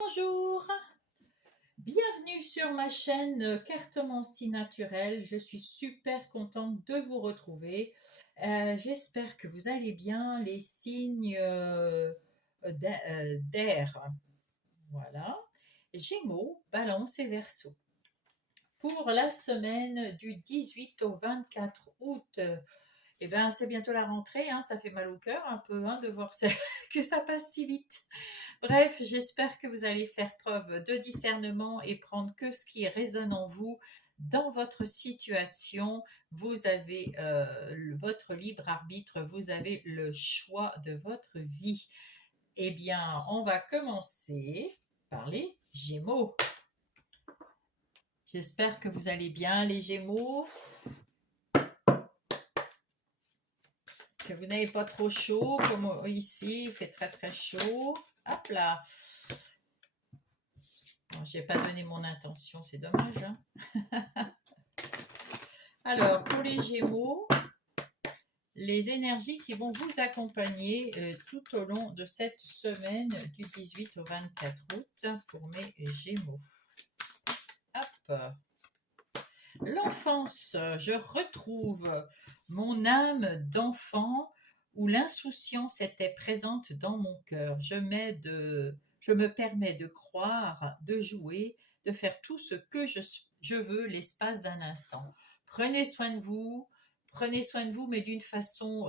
Bonjour, bienvenue sur ma chaîne Cartomancie naturelle. Je suis super contente de vous retrouver. J'espère que vous allez bien, les signes d'air. Voilà. Gémeaux, Balance et Verseau. Pour la semaine du 18 au 24 août, c'est bientôt la rentrée, hein, ça fait mal au cœur un peu de voir que ça passe si vite. Bref, j'espère que vous allez faire preuve de discernement et prendre que ce qui résonne en vous dans votre situation. Vous avez votre libre arbitre, vous avez le choix de votre vie. Eh bien, on va commencer par les Gémeaux. J'espère que vous allez bien, les Gémeaux, que vous n'avez pas trop chaud, comme ici, il fait très très chaud. Hop là. Je n'ai pas donné mon intention, c'est dommage. Alors, pour les Gémeaux, les énergies qui vont vous accompagner tout au long de cette semaine du 18 au 24 août pour mes Gémeaux. Hop. L'enfance, je retrouve mon âme d'enfant où l'insouciance était présente dans mon cœur. Je me permets de croire, de jouer, de faire tout ce que je veux l'espace d'un instant. Prenez soin de vous, mais d'une façon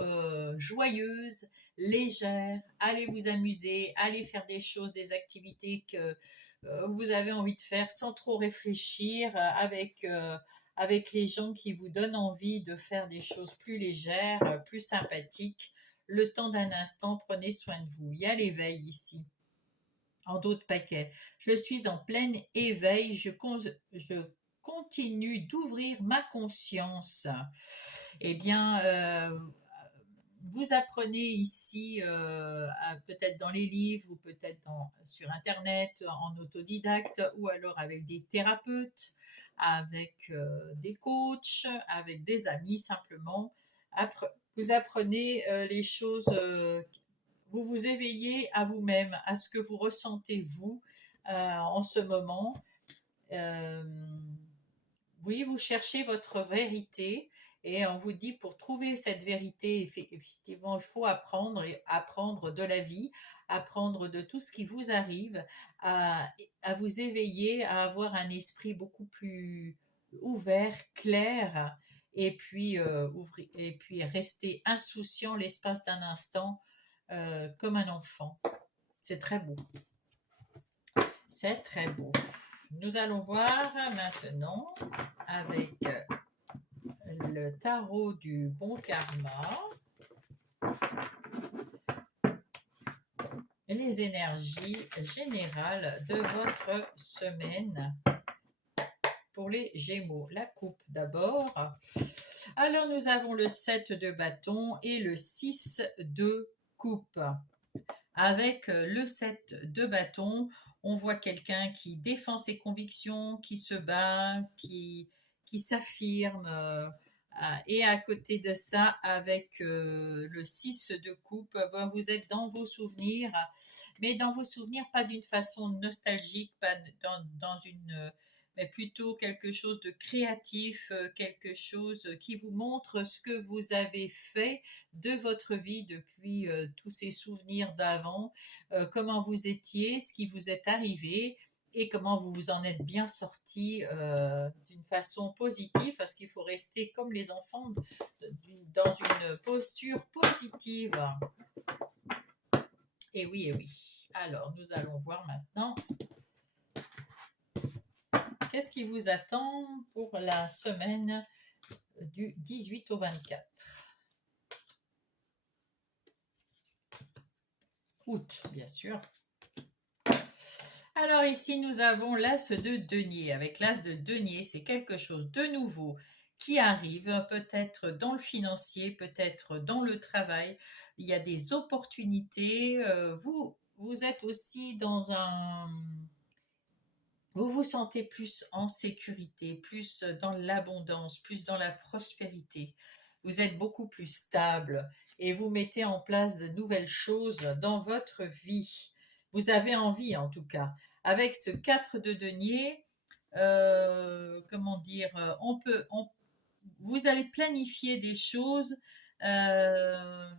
joyeuse, légère. Allez vous amuser, allez faire des choses, des activités que vous avez envie de faire sans trop réfléchir, avec les gens qui vous donnent envie de faire des choses plus légères, plus sympathiques. Le temps d'un instant, prenez soin de vous. Il y a l'éveil ici, en d'autres paquets. Je suis en plein éveil, je continue d'ouvrir ma conscience. Eh bien, vous apprenez ici, peut-être dans les livres ou peut-être sur Internet, en autodidacte ou alors avec des thérapeutes, avec des coachs, avec des amis simplement. Vous apprenez les choses, vous vous éveillez à vous-même, à ce que vous ressentez vous en ce moment. Euh, oui, vous cherchez votre vérité et on vous dit pour trouver cette vérité, effectivement, il faut apprendre et apprendre de la vie, apprendre de tout ce qui vous arrive, à vous éveiller, à avoir un esprit beaucoup plus ouvert, clair, et puis rester insouciant l'espace d'un instant, comme un enfant. C'est très beau. C'est très beau. Nous allons voir maintenant avec le tarot du bon karma les énergies générales de votre semaine pour les Gémeaux. La coupe d'abord. Alors nous avons le 7 de bâton et le 6 de coupe. Avec le 7 de bâton, on voit quelqu'un qui défend ses convictions, qui se bat, qui s'affirme. Et à côté de ça, avec le 6 de coupe, vous êtes dans vos souvenirs, mais dans vos souvenirs, pas d'une façon nostalgique, pas dans une mais plutôt quelque chose de créatif, quelque chose qui vous montre ce que vous avez fait de votre vie depuis tous ces souvenirs d'avant, comment vous étiez, ce qui vous est arrivé et comment vous vous en êtes bien sorti d'une façon positive, parce qu'il faut rester comme les enfants dans une posture positive. Et oui, et oui. Alors, nous allons voir maintenant qu'est-ce qui vous attend pour la semaine du 18 au 24 août, bien sûr. Alors ici, nous avons l'as de denier. Avec l'as de denier, c'est quelque chose de nouveau qui arrive, peut-être dans le financier, peut-être dans le travail. Il y a des opportunités. Vous êtes aussi dans un... Vous vous sentez plus en sécurité, plus dans l'abondance, plus dans la prospérité. Vous êtes beaucoup plus stable et vous mettez en place de nouvelles choses dans votre vie. Vous avez envie en tout cas. avec ce 4 de denier, comment dire, vous allez planifier des choses euh,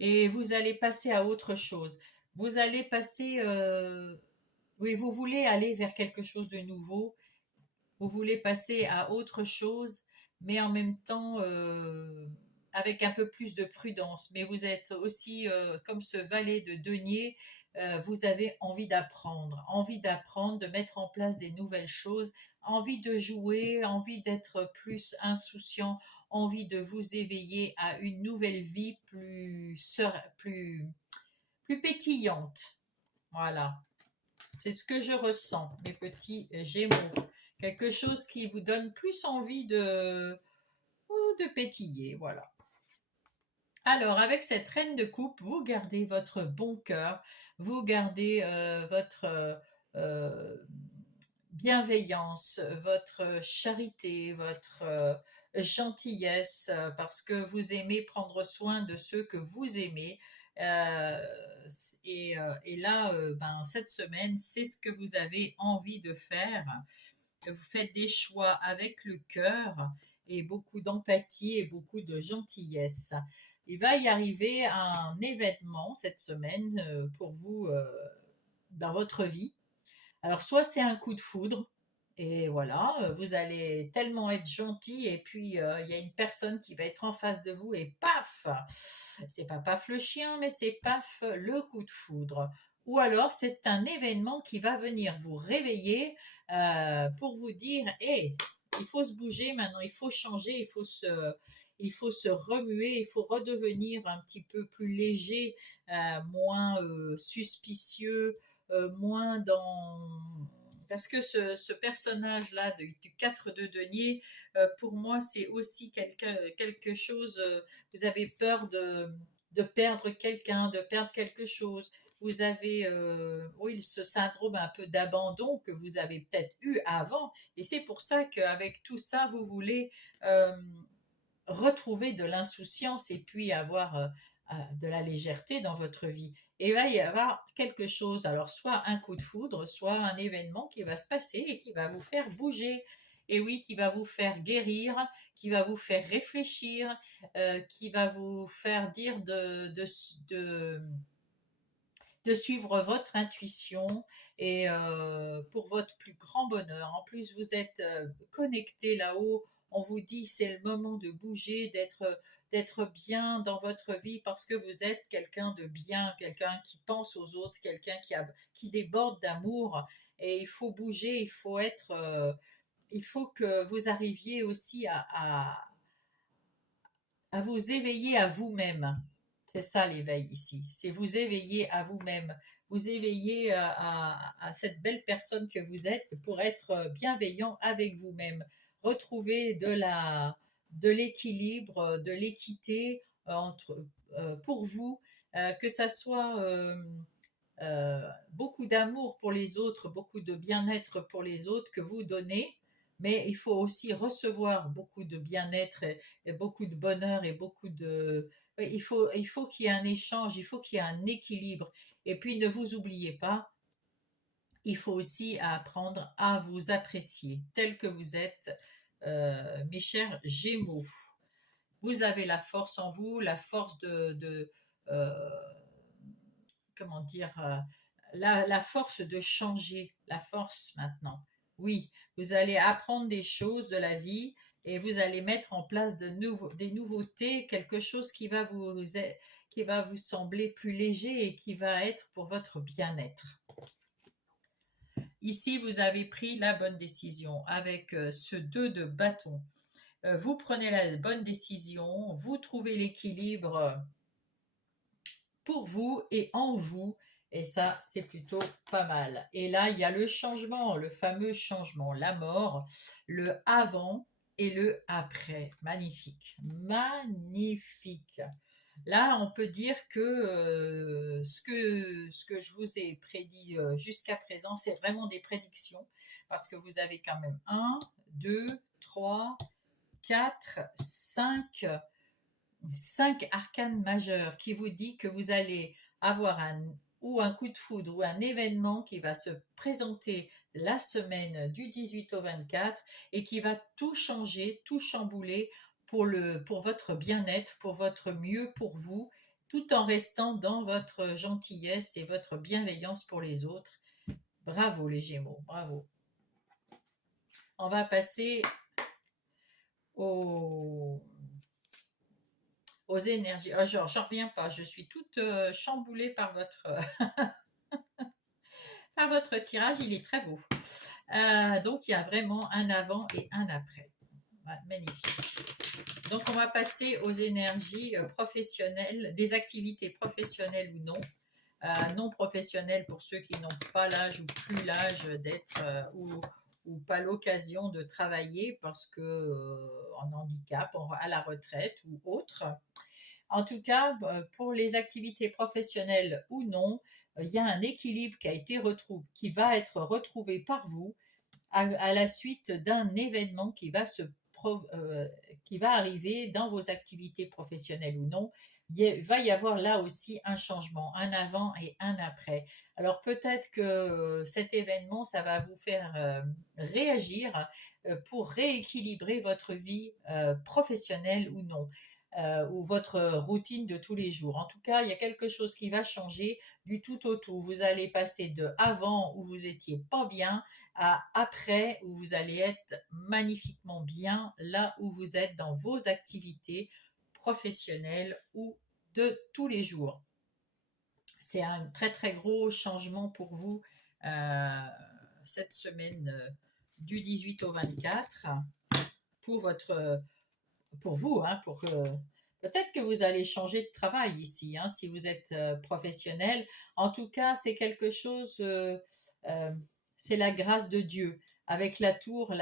et vous allez passer à autre chose. Vous allez passer, oui, vous voulez aller vers quelque chose de nouveau, vous voulez passer à autre chose, mais en même temps avec un peu plus de prudence. Mais vous êtes aussi comme ce valet de denier, vous avez envie d'apprendre, de mettre en place des nouvelles choses, envie de jouer, envie d'être plus insouciant, envie de vous éveiller à une nouvelle vie plus pétillante. Voilà, c'est ce que je ressens, mes petits Gémeaux. Quelque chose qui vous donne plus envie de pétiller, voilà. Alors, avec cette reine de coupe, vous gardez votre bon cœur, vous gardez votre euh, bienveillance, votre charité, votre gentillesse, parce que vous aimez prendre soin de ceux que vous aimez. Euh, et là, ben, cette semaine, c'est ce que vous avez envie de faire. Vous faites des choix avec le cœur et beaucoup d'empathie et beaucoup de gentillesse. Il va y arriver un événement cette semaine pour vous dans votre vie. Alors soit c'est un coup de foudre et voilà, vous allez tellement être gentil et puis il y a une personne qui va être en face de vous et paf, c'est pas paf le chien mais c'est paf le coup de foudre. Ou alors c'est un événement qui va venir vous réveiller pour vous dire, hé, il faut se bouger maintenant, il faut changer, il faut se remuer, il faut redevenir un petit peu plus léger, moins suspicieux, moins dans... Parce que ce personnage-là du 4 de denier, pour moi, c'est aussi quelque chose, vous avez peur de perdre quelqu'un, de perdre quelque chose. Vous avez, oui, ce syndrome un peu d'abandon que vous avez peut-être eu avant. Et c'est pour ça qu'avec tout ça, vous voulez retrouver de l'insouciance et puis avoir de la légèreté dans votre vie. Et il va y avoir quelque chose, alors soit un coup de foudre, soit un événement qui va se passer et qui va vous faire bouger. Et oui, qui va vous faire guérir, qui va vous faire réfléchir, qui va vous faire dire de suivre votre intuition et pour votre plus grand bonheur. En plus, vous êtes connecté là-haut. On vous dit c'est le moment de bouger, d'être bien dans votre vie parce que vous êtes quelqu'un de bien, quelqu'un qui pense aux autres, quelqu'un qui déborde d'amour. Et il faut bouger, il faut que vous arriviez aussi à vous éveiller à vous-même. C'est ça l'éveil ici. C'est vous éveiller à vous-même. Vous éveiller à cette belle personne que vous êtes pour être bienveillant avec vous-même. Retrouver de l'équilibre, de l'équité pour vous, que ça soit beaucoup d'amour pour les autres, beaucoup de bien-être pour les autres que vous donnez, mais il faut aussi recevoir beaucoup de bien-être et beaucoup de bonheur et beaucoup de... Oui, il faut qu'il y ait un échange, il faut qu'il y ait un équilibre. Et puis ne vous oubliez pas, il faut aussi apprendre à vous apprécier tel que vous êtes, mes chers Gémeaux. Vous avez la force en vous, la force euh, comment dire, la force de changer, la force maintenant. Oui, vous allez apprendre des choses de la vie et vous allez mettre en place des nouveautés, quelque chose qui va vous sembler plus léger et qui va être pour votre bien-être. Ici, vous avez pris la bonne décision avec ce 2 de bâton. Vous prenez la bonne décision, vous trouvez l'équilibre pour vous et en vous. Et ça, c'est plutôt pas mal. Et là, il y a le changement, le fameux changement, la mort, le avant et le après. Magnifique, magnifique. Là, on peut dire que ce que je vous ai prédit jusqu'à présent, c'est vraiment des prédictions, parce que vous avez quand même 1, 2, 3, 4, 5 arcanes majeures qui vous dit que vous allez avoir ou un coup de foudre ou un événement qui va se présenter la semaine du 18 au 24 et qui va tout changer, tout chambouler pour votre bien-être, pour votre mieux pour vous, tout en restant dans votre gentillesse et votre bienveillance pour les autres. Bravo les Gémeaux, bravo. On va passer aux, aux énergies. Oh, j'en reviens pas, je suis toute chamboulée par par votre tirage, il est très beau. Donc il y a vraiment un avant et un après. Magnifique. Donc on va passer aux énergies professionnelles, des activités professionnelles ou non. Non professionnelles pour ceux qui n'ont pas l'âge ou plus l'âge d'être ou pas l'occasion de travailler parce que en handicap, à la retraite ou autre. En tout cas, pour les activités professionnelles ou non, il y a un équilibre qui a été retrouvé, qui va être retrouvé par vous à la suite d'un événement qui va arriver dans vos activités professionnelles ou non. Il va y avoir là aussi un changement, un avant et un après. Alors peut-être que cet événement, ça va vous faire réagir pour rééquilibrer votre vie professionnelle ou non, ou votre routine de tous les jours. En tout cas, il y a quelque chose qui va changer du tout au tout. Vous allez passer de avant où vous étiez pas bien à après où vous allez être magnifiquement bien là où vous êtes dans vos activités professionnelles ou de tous les jours. C'est un très très gros changement pour vous euh, cette semaine du 18 au 24 pour vous, hein, peut-être que vous allez changer de travail ici, hein, si vous êtes professionnel. En tout cas, c'est quelque chose, euh, c'est la grâce de Dieu. Avec la tour,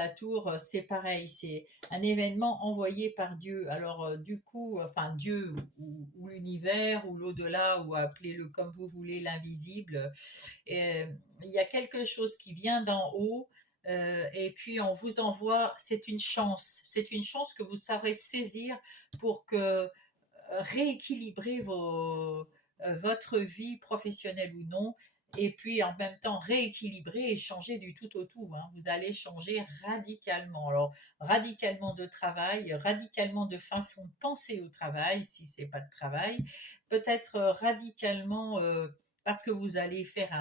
c'est pareil, c'est un événement envoyé par Dieu. Alors, du coup, enfin, Dieu ou l'univers ou l'au-delà, ou appelez-le comme vous voulez, l'invisible, il y a quelque chose qui vient d'en haut et puis on vous envoie, c'est une chance que vous saurez saisir pour que rééquilibrer votre vie professionnelle ou non, et puis en même temps rééquilibrer et changer du tout au tout, hein. Vous allez changer radicalement. Alors, radicalement de travail, radicalement de façon de penser au travail, si c'est pas de travail, peut-être radicalement parce que vous allez faire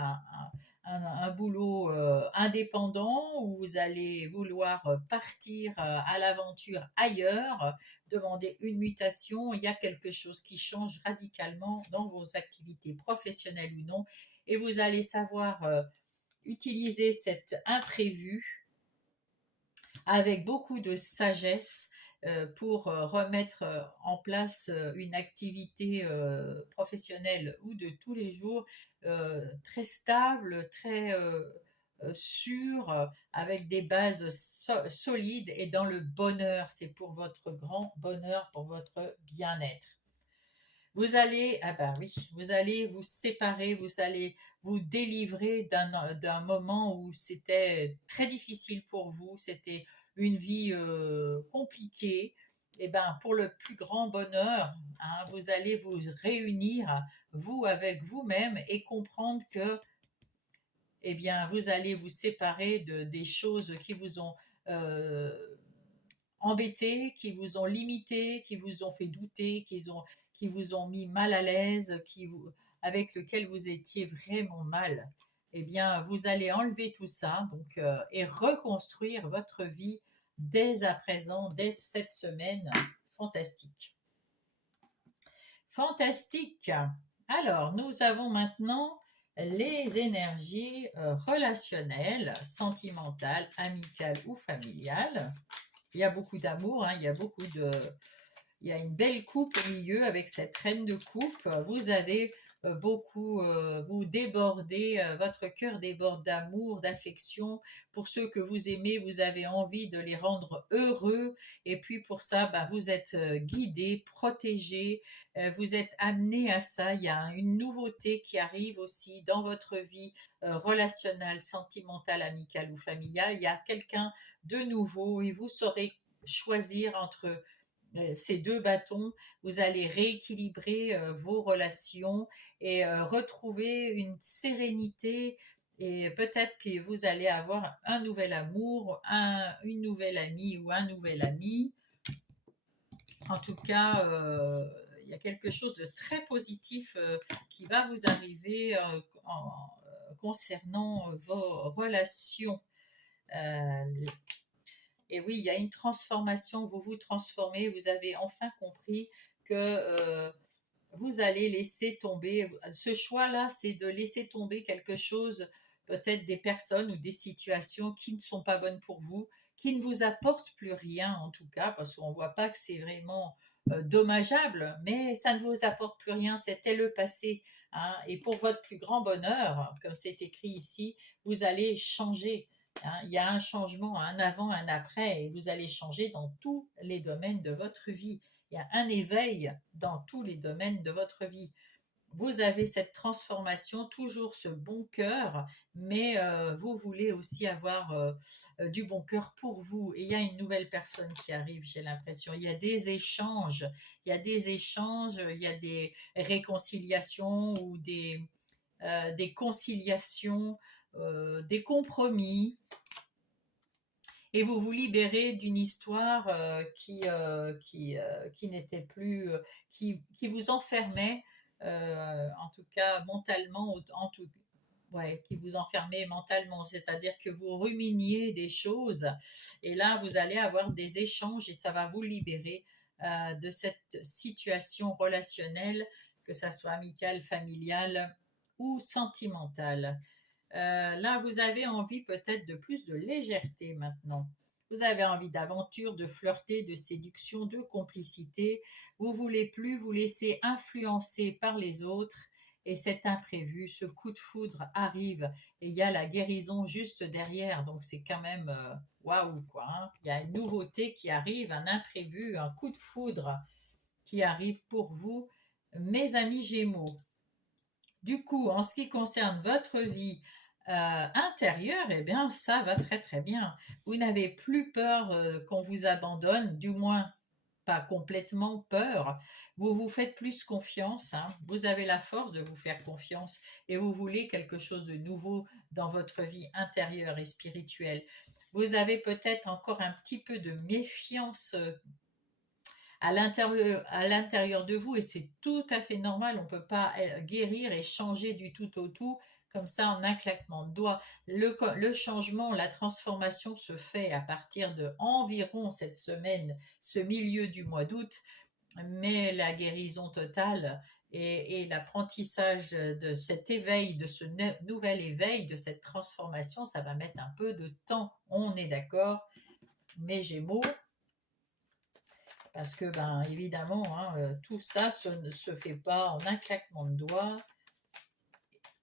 un boulot indépendant où vous allez vouloir partir à l'aventure ailleurs, demander une mutation. Il y a quelque chose qui change radicalement dans vos activités professionnelles ou non, et vous allez savoir utiliser cet imprévu avec beaucoup de sagesse pour remettre en place une activité professionnelle ou de tous les jours très stable, très sûre, avec des bases solides et dans le bonheur. C'est pour votre grand bonheur, pour votre bien-être. Vous allez, ah ben oui, vous allez vous séparer, vous allez vous délivrer d'un moment où c'était très difficile pour vous, c'était une vie compliquée. Et ben pour le plus grand bonheur, hein, vous allez vous réunir, vous avec vous-même, et comprendre que, eh bien, vous allez vous séparer des choses qui vous ont euh, embêté, qui vous ont limité, qui vous ont fait douter, qui vous ont mis mal à l'aise, avec lequel vous étiez vraiment mal. Eh bien, vous allez enlever tout ça donc, et reconstruire votre vie dès à présent, dès cette semaine. Fantastique. Fantastique. Alors, nous avons maintenant les énergies relationnelles, sentimentales, amicales ou familiales. Il y a beaucoup d'amour, hein, il y a une belle coupe au milieu avec cette reine de coupe. Vous avez beaucoup, vous débordez, votre cœur déborde d'amour, d'affection. Pour ceux que vous aimez, vous avez envie de les rendre heureux. Et puis pour ça, ben, vous êtes guidé, protégé, vous êtes amené à ça. Il y a une nouveauté qui arrive aussi dans votre vie relationnelle, sentimentale, amicale ou familiale. Il y a quelqu'un de nouveau et vous saurez choisir entre ces deux bâtons, vous allez rééquilibrer vos relations et retrouver une sérénité et peut-être que vous allez avoir un nouvel amour, une nouvelle amie ou un nouvel ami. En tout cas, il y a quelque chose de très positif qui va vous arriver concernant vos relations. Euh, et oui, il y a une transformation, vous vous transformez, vous avez enfin compris que vous allez laisser tomber. Ce choix-là, c'est de laisser tomber quelque chose, peut-être des personnes ou des situations qui ne sont pas bonnes pour vous, qui ne vous apportent plus rien en tout cas, parce qu'on ne voit pas que c'est vraiment dommageable, mais ça ne vous apporte plus rien, c'était le passé. Hein. Et pour votre plus grand bonheur, comme c'est écrit ici, vous allez changer. Hein. Il y a un changement, un avant, un après, et vous allez changer dans tous les domaines de votre vie. Il y a un éveil dans tous les domaines de votre vie. Vous avez cette transformation, toujours ce bon cœur, mais vous voulez aussi avoir du bon cœur pour vous. Et il y a une nouvelle personne qui arrive, j'ai l'impression. Il y a des échanges, il y a des échanges, il y a des réconciliations ou des conciliations, des compromis et vous vous libérez d'une histoire qui n'était plus, qui vous enfermait, en tout cas mentalement, ouais, qui vous enfermait mentalement, c'est-à-dire que vous ruminiez des choses, et là vous allez avoir des échanges et ça va vous libérer de cette situation relationnelle, que ça soit amicale, familiale ou sentimentale. Là, vous avez envie peut-être de plus de légèreté maintenant. Vous avez envie d'aventure, de flirter, de séduction, de complicité. Vous voulez plus vous laisser influencer par les autres. Et cet imprévu, ce coup de foudre arrive et il y a la guérison juste derrière. Donc c'est quand même waouh quoi. Hein. Il y a une nouveauté qui arrive, un imprévu, un coup de foudre qui arrive pour vous, mes amis Gémeaux. Du coup, en ce qui concerne votre vie intérieure, eh bien, ça va très très bien. Vous n'avez plus peur qu'on vous abandonne, du moins pas complètement peur. Vous vous faites plus confiance. Hein. Vous avez la force de vous faire confiance et vous voulez quelque chose de nouveau dans votre vie intérieure et spirituelle. Vous avez peut-être encore un petit peu de méfiance à l'intérieur de vous et c'est tout à fait normal. On ne peut pas guérir et changer du tout au tout comme ça en un claquement de doigts. Le changement, la transformation se fait à partir de environ cette semaine, ce milieu du mois d'août, mais la guérison totale et l'apprentissage de cet éveil, de ce nouvel éveil, de cette transformation, ça va mettre un peu de temps, on est d'accord, mes Gémeaux, parce que, ben, évidemment, hein, tout ça ne se fait pas en un claquement de doigts.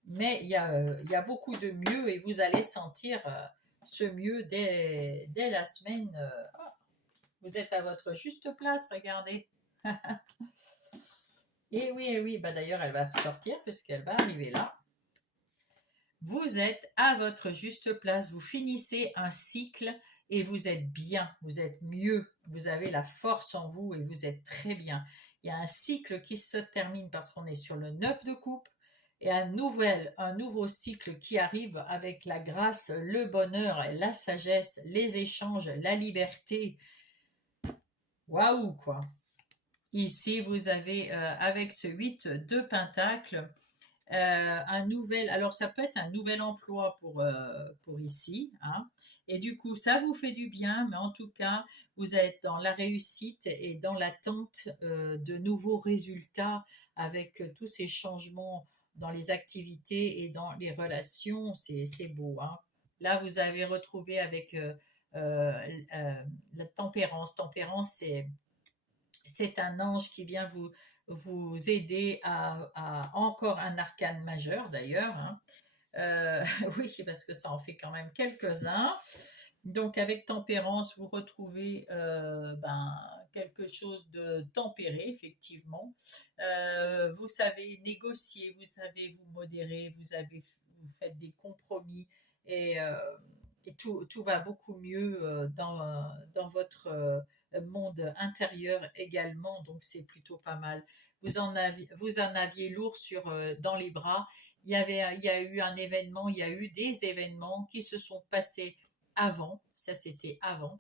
Mais il y a beaucoup de mieux et vous allez sentir ce mieux dès la semaine. Vous êtes à votre juste place, regardez. Et oui, bah d'ailleurs, elle va sortir puisqu'elle va arriver là. Vous êtes à votre juste place, vous finissez un cycle et vous êtes bien, vous êtes mieux, vous avez la force en vous et vous êtes très bien. Il y a un cycle qui se termine parce qu'on est sur le 9 de coupe et un nouveau cycle qui arrive avec la grâce, le bonheur, la sagesse, les échanges, la liberté. Waouh quoi! Ici, vous avez avec ce 8 de Pentacle un nouvel, alors ça peut être un nouvel emploi pour ici, hein. Et du coup, ça vous fait du bien, mais en tout cas, vous êtes dans la réussite et dans l'attente de nouveaux résultats avec tous ces changements dans les activités et dans les relations. C'est beau, hein. Là, vous avez retrouvé avec euh, la tempérance. Tempérance, c'est un ange qui vient vous aider à encore un arcane majeur d'ailleurs. Hein. Oui, parce que ça en fait quand même quelques-uns. Donc avec tempérance, vous retrouvez quelque chose de tempéré, effectivement. Vous savez négocier, vous savez vous modérer, vous faites des compromis et tout va beaucoup mieux dans votre monde intérieur également, donc c'est plutôt pas mal. Vous en aviez lourd dans les bras. Il y a eu un événement, il y a eu des événements qui se sont passés avant, ça c'était avant,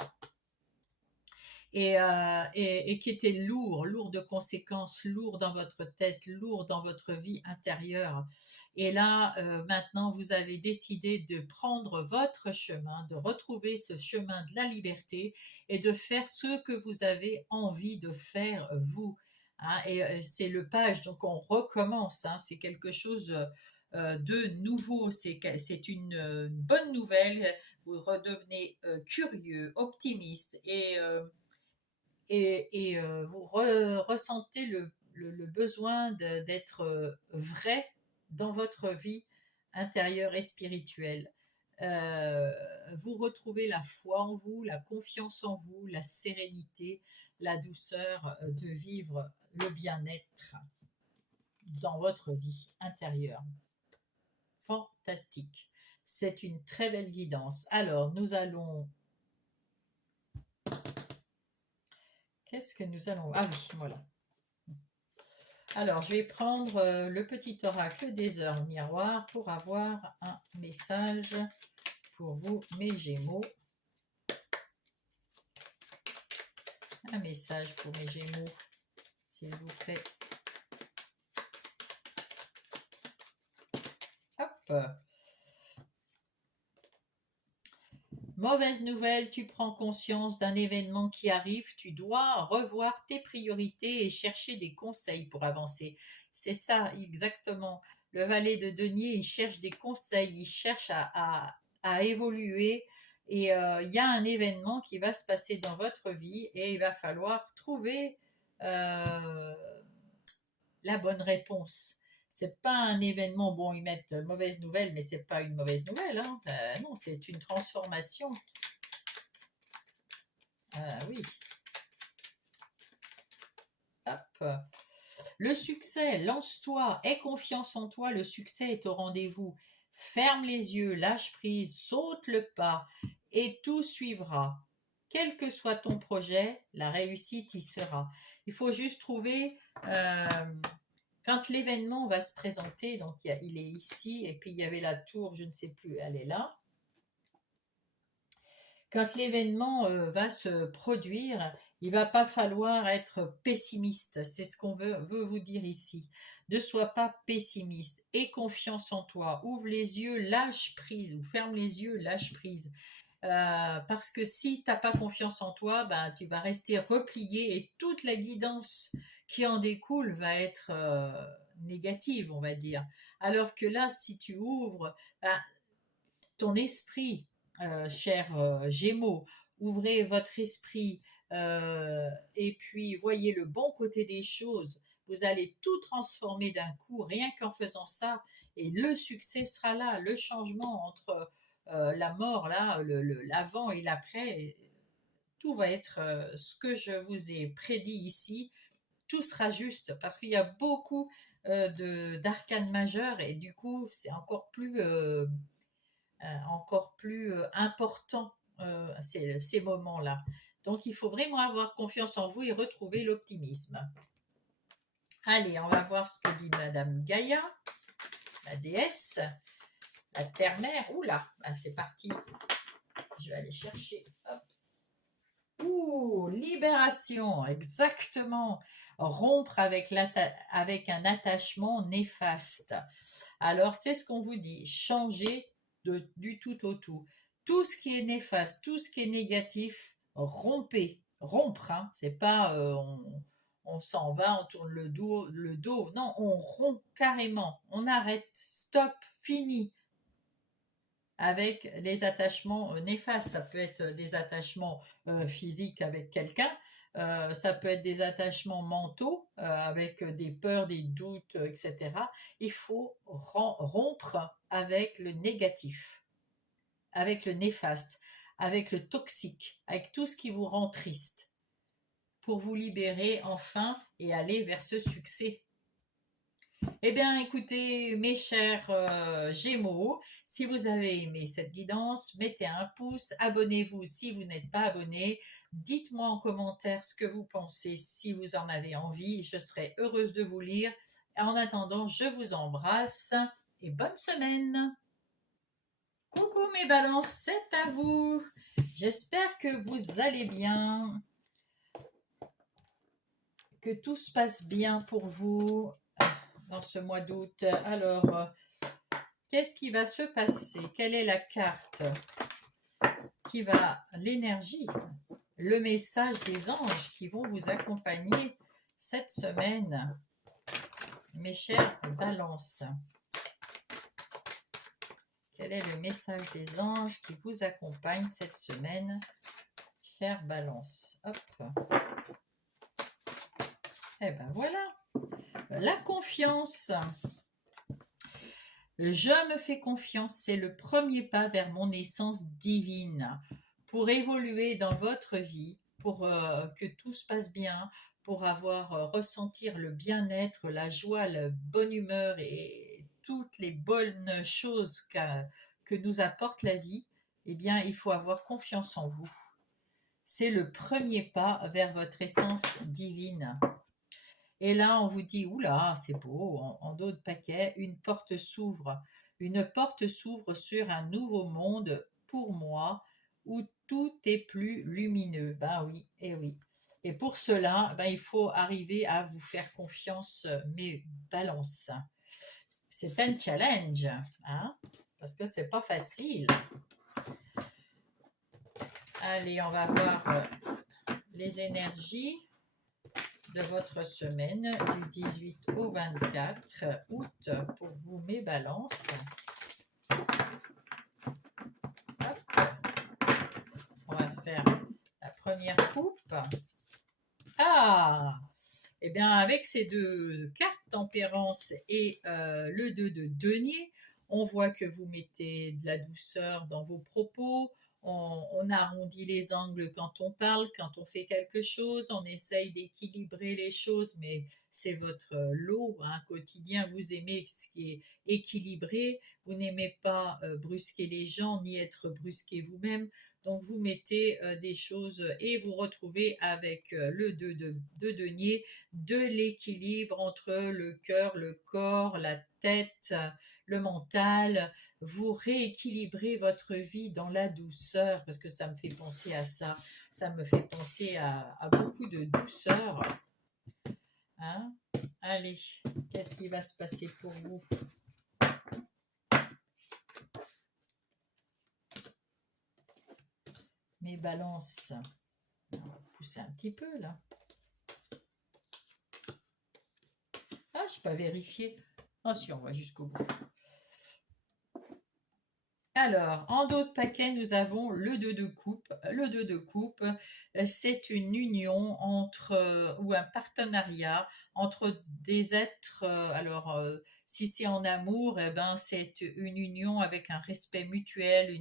et qui était lourd de conséquences, lourd dans votre tête, lourd dans votre vie intérieure. Et là, maintenant, vous avez décidé de prendre votre chemin, de retrouver ce chemin de la liberté et de faire ce que vous avez envie de faire vous. Hein. Et c'est le page, donc on recommence, hein, c'est quelque chose de nouveau, c'est une bonne nouvelle, vous redevenez curieux, optimiste et vous ressentez le besoin d'être vrai dans votre vie intérieure et spirituelle. Euh, vous retrouvez la foi en vous, la confiance en vous, la sérénité, la douceur de vivre le bien-être dans votre vie intérieure. Fantastique. C'est une très belle guidance. Alors, nous allons... Qu'est-ce que nous allons... Ah oui, voilà. Alors, je vais prendre le petit oracle des heures miroirs pour avoir un message pour vous, mes Gémeaux. Un message pour mes Gémeaux, s'il vous plaît. Hop. Mauvaise nouvelle, tu prends conscience d'un événement qui arrive, tu dois revoir tes priorités et chercher des conseils pour avancer. C'est ça, exactement. Le valet de denier, il cherche des conseils, il cherche à évoluer. Et il y a un événement qui va se passer dans votre vie et il va falloir trouver la bonne réponse. C'est pas un événement, bon, ils mettent mauvaise nouvelle, mais c'est pas une mauvaise nouvelle, hein. Non, c'est une transformation. Oui. Hop. Le succès, lance-toi, aie confiance en toi, le succès est au rendez-vous. Ferme les yeux, lâche prise, saute le pas et tout suivra. Quel que soit ton projet, la réussite y sera. Il faut juste trouver quand l'événement va se présenter, donc il est ici, et puis il y avait la tour, je ne sais plus, elle est là. Quand l'événement va se produire, il ne va pas falloir être pessimiste, c'est ce qu'on veut vous dire ici. Ne sois pas pessimiste, aie confiance en toi, ouvre les yeux, lâche prise, ou ferme les yeux, lâche prise. Parce que si tu n'as pas confiance en toi, ben, tu vas rester replié et toute la guidance qui en découle va être négative, on va dire. Alors que là, si tu ouvres ben, ton esprit, cher Gémeaux, ouvrez votre esprit et puis voyez le bon côté des choses. Vous allez tout transformer d'un coup, rien qu'en faisant ça, et le succès sera là, le changement entre la mort, là, l'avant et l'après, tout va être ce que je vous ai prédit ici, tout sera juste, parce qu'il y a beaucoup d'arcanes majeures, et du coup, c'est encore plus important ces moments-là. Donc, il faut vraiment avoir confiance en vous et retrouver l'optimisme. Allez, on va voir ce que dit Madame Gaïa, la déesse, la terre-mère. Oula, ben c'est parti. Je vais aller chercher. Hop. Ouh, libération, exactement. Rompre avec un attachement néfaste. Alors, c'est ce qu'on vous dit. Changer du tout au tout. Tout ce qui est néfaste, tout ce qui est négatif, rompez. Rompre, hein. C'est pas on s'en va, on tourne le dos. Non, on rompt carrément. On arrête. Stop, fini avec les attachements néfastes. Ça peut être des attachements physiques avec quelqu'un, ça peut être des attachements mentaux avec des peurs, des doutes, etc. Il faut rompre avec le négatif, avec le néfaste, avec le toxique, avec tout ce qui vous rend triste, pour vous libérer enfin et aller vers ce succès. Eh bien, écoutez, mes chers Gémeaux, si vous avez aimé cette guidance, mettez un pouce, abonnez-vous si vous n'êtes pas abonné, dites-moi en commentaire ce que vous pensez si vous en avez envie, je serai heureuse de vous lire. En attendant, je vous embrasse et bonne semaine. Coucou mes balances, c'est à vous. J'espère que vous allez bien, que tout se passe bien pour vous dans ce mois d'août. Alors, qu'est-ce qui va se passer? Quelle est la carte qui va, l'énergie, le message des anges qui vont vous accompagner cette semaine, mes chers balances? Quel est le message des anges qui vous accompagne cette semaine, chers balances? Hop. Eh ben voilà. La confiance. Je me fais confiance, c'est le premier pas vers mon essence divine. Pour évoluer dans votre vie, pour que tout se passe bien, pour avoir ressentir le bien-être, la joie, la bonne humeur et toutes les bonnes choses que nous apporte la vie, eh bien, il faut avoir confiance en vous. C'est le premier pas vers votre essence divine. Et là, on vous dit, oula, c'est beau, en dos de paquet, une porte s'ouvre. Une porte s'ouvre sur un nouveau monde pour moi où tout est plus lumineux. Ben oui, et oui. Et pour cela, ben, il faut arriver à vous faire confiance, mes balances. C'est un challenge, hein, parce que c'est pas facile. Allez, on va voir les énergies de votre semaine du 18 au 24 août pour vous, mes balances. Hop. On va faire la première coupe. Ah! Eh bien, avec ces deux cartes, tempérance et le 2 de denier, on voit que vous mettez de la douceur dans vos propos, on arrondit les angles quand on parle, quand on fait quelque chose, on essaye d'équilibrer les choses, mais c'est votre lot, hein, quotidien, vous aimez ce qui est équilibré, vous n'aimez pas brusquer les gens, ni être brusqué vous-même, donc vous mettez des choses et vous retrouvez avec le 2 de denier de l'équilibre entre le cœur, le corps, la tête, le mental. Vous rééquilibrez votre vie dans la douceur, parce que ça me fait penser à ça. Ça me fait penser à beaucoup de douceur. Hein? Allez, qu'est-ce qui va se passer pour vous? Mes balances. On va pousser un petit peu là. Ah, je n'ai pas vérifié. Ah si, on va jusqu'au bout. Alors, en dos de paquet, nous avons le 2 de coupe. Le 2 de coupe, c'est une union entre, ou un partenariat entre des êtres. Alors, si c'est en amour, eh ben, c'est une union avec un respect mutuel,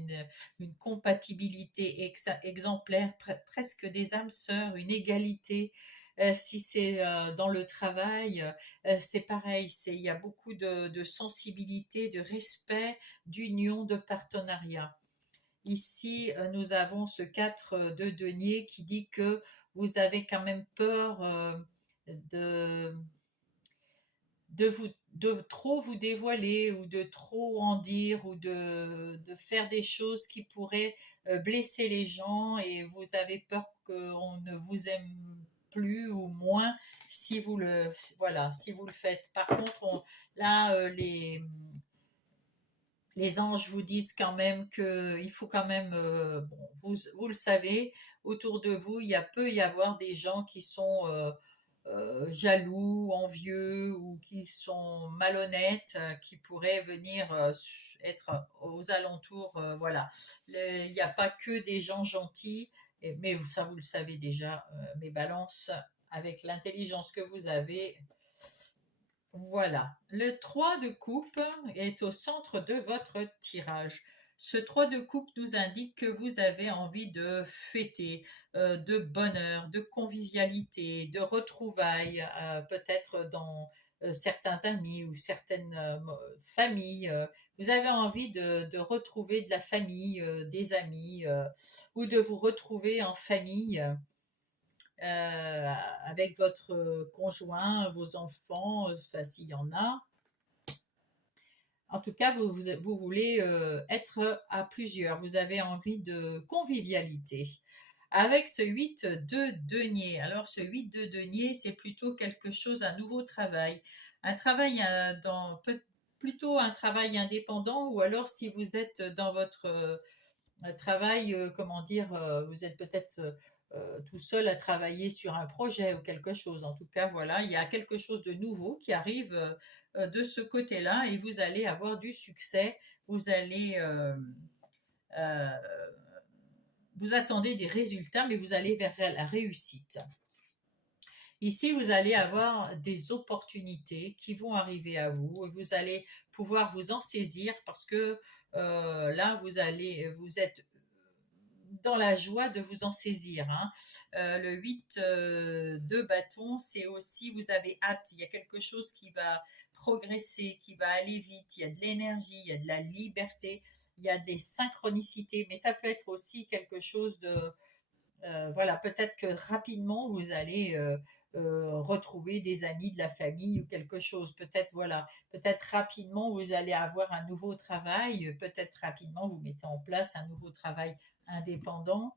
une compatibilité exemplaire, presque des âmes sœurs, une égalité. Si c'est dans le travail, c'est pareil, il y a beaucoup de sensibilité, de respect, d'union, de partenariat. Ici, nous avons ce 4 de denier qui dit que vous avez quand même peur de, de trop vous dévoiler ou de trop en dire ou de faire des choses qui pourraient blesser les gens et vous avez peur qu'on ne vous aime plus ou moins si vous le, voilà, si vous le faites. Par contre, là, les anges vous disent quand même qu'il faut quand même, bon, vous le savez, autour de vous, peut y avoir des gens qui sont jaloux, envieux ou qui sont malhonnêtes, qui pourraient venir être aux alentours. Voilà, il n'y a pas que des gens gentils, mais ça vous le savez déjà, mes balances, avec l'intelligence que vous avez. Voilà, le 3 de coupe est au centre de votre tirage. Ce 3 de coupe nous indique que vous avez envie de fêter, de bonheur, de convivialité, de retrouvailles, peut-être dans certains amis ou certaines familles. Vous avez envie de retrouver de la famille, des amis, ou de vous retrouver en famille avec votre conjoint, vos enfants, enfin s'il y en a. En tout cas, vous voulez être à plusieurs, vous avez envie de convivialité. Avec ce 8 de denier, alors ce 8 de denier, c'est plutôt quelque chose, un nouveau travail. Un travail plutôt un travail indépendant, ou alors si vous êtes dans votre travail, comment dire, vous êtes peut-être tout seul à travailler sur un projet ou quelque chose. En tout cas, voilà, il y a quelque chose de nouveau qui arrive de ce côté-là et vous allez avoir du succès. Vous allez, euh, vous attendez des résultats, mais vous allez vers la réussite. Ici, vous allez avoir des opportunités qui vont arriver à vous et vous allez pouvoir vous en saisir parce que là, vous êtes dans la joie de vous en saisir, hein. Le 8 de bâton, c'est aussi, vous avez hâte, il y a quelque chose qui va progresser, qui va aller vite, il y a de l'énergie, il y a de la liberté, il y a des synchronicités, mais ça peut être aussi quelque chose de, voilà, peut-être que rapidement vous allez retrouver des amis, de la famille ou quelque chose. Peut-être, voilà, peut-être rapidement vous allez avoir un nouveau travail. Peut-être rapidement vous mettez en place un nouveau travail indépendant.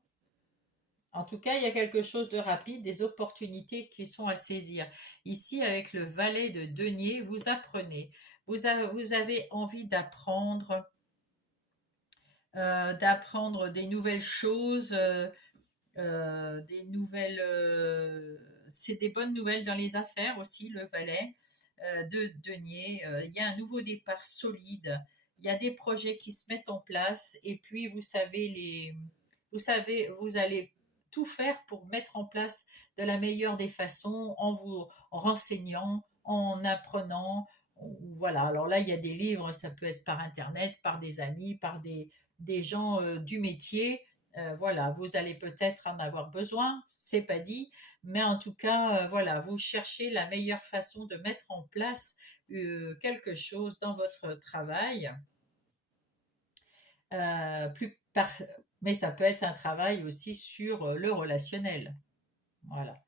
En tout cas, il y a quelque chose de rapide, des opportunités qui sont à saisir. Ici, avec le valet de denier, vous apprenez. Vous avez envie d'apprendre des nouvelles choses, des nouvelles. C'est des bonnes nouvelles dans les affaires aussi, le valet de denier. Il y a un nouveau départ solide. Il y a des projets qui se mettent en place. Et puis, vous allez tout faire pour mettre en place de la meilleure des façons en vous renseignant, en apprenant. Voilà. Alors là, il y a des livres, ça peut être par Internet, par des amis, par des gens du métier. Voilà, vous allez peut-être en avoir besoin, c'est pas dit, mais en tout cas, voilà, vous cherchez la meilleure façon de mettre en place quelque chose dans votre travail. Euh, plus par- Mais ça peut être un travail aussi sur le relationnel. Voilà.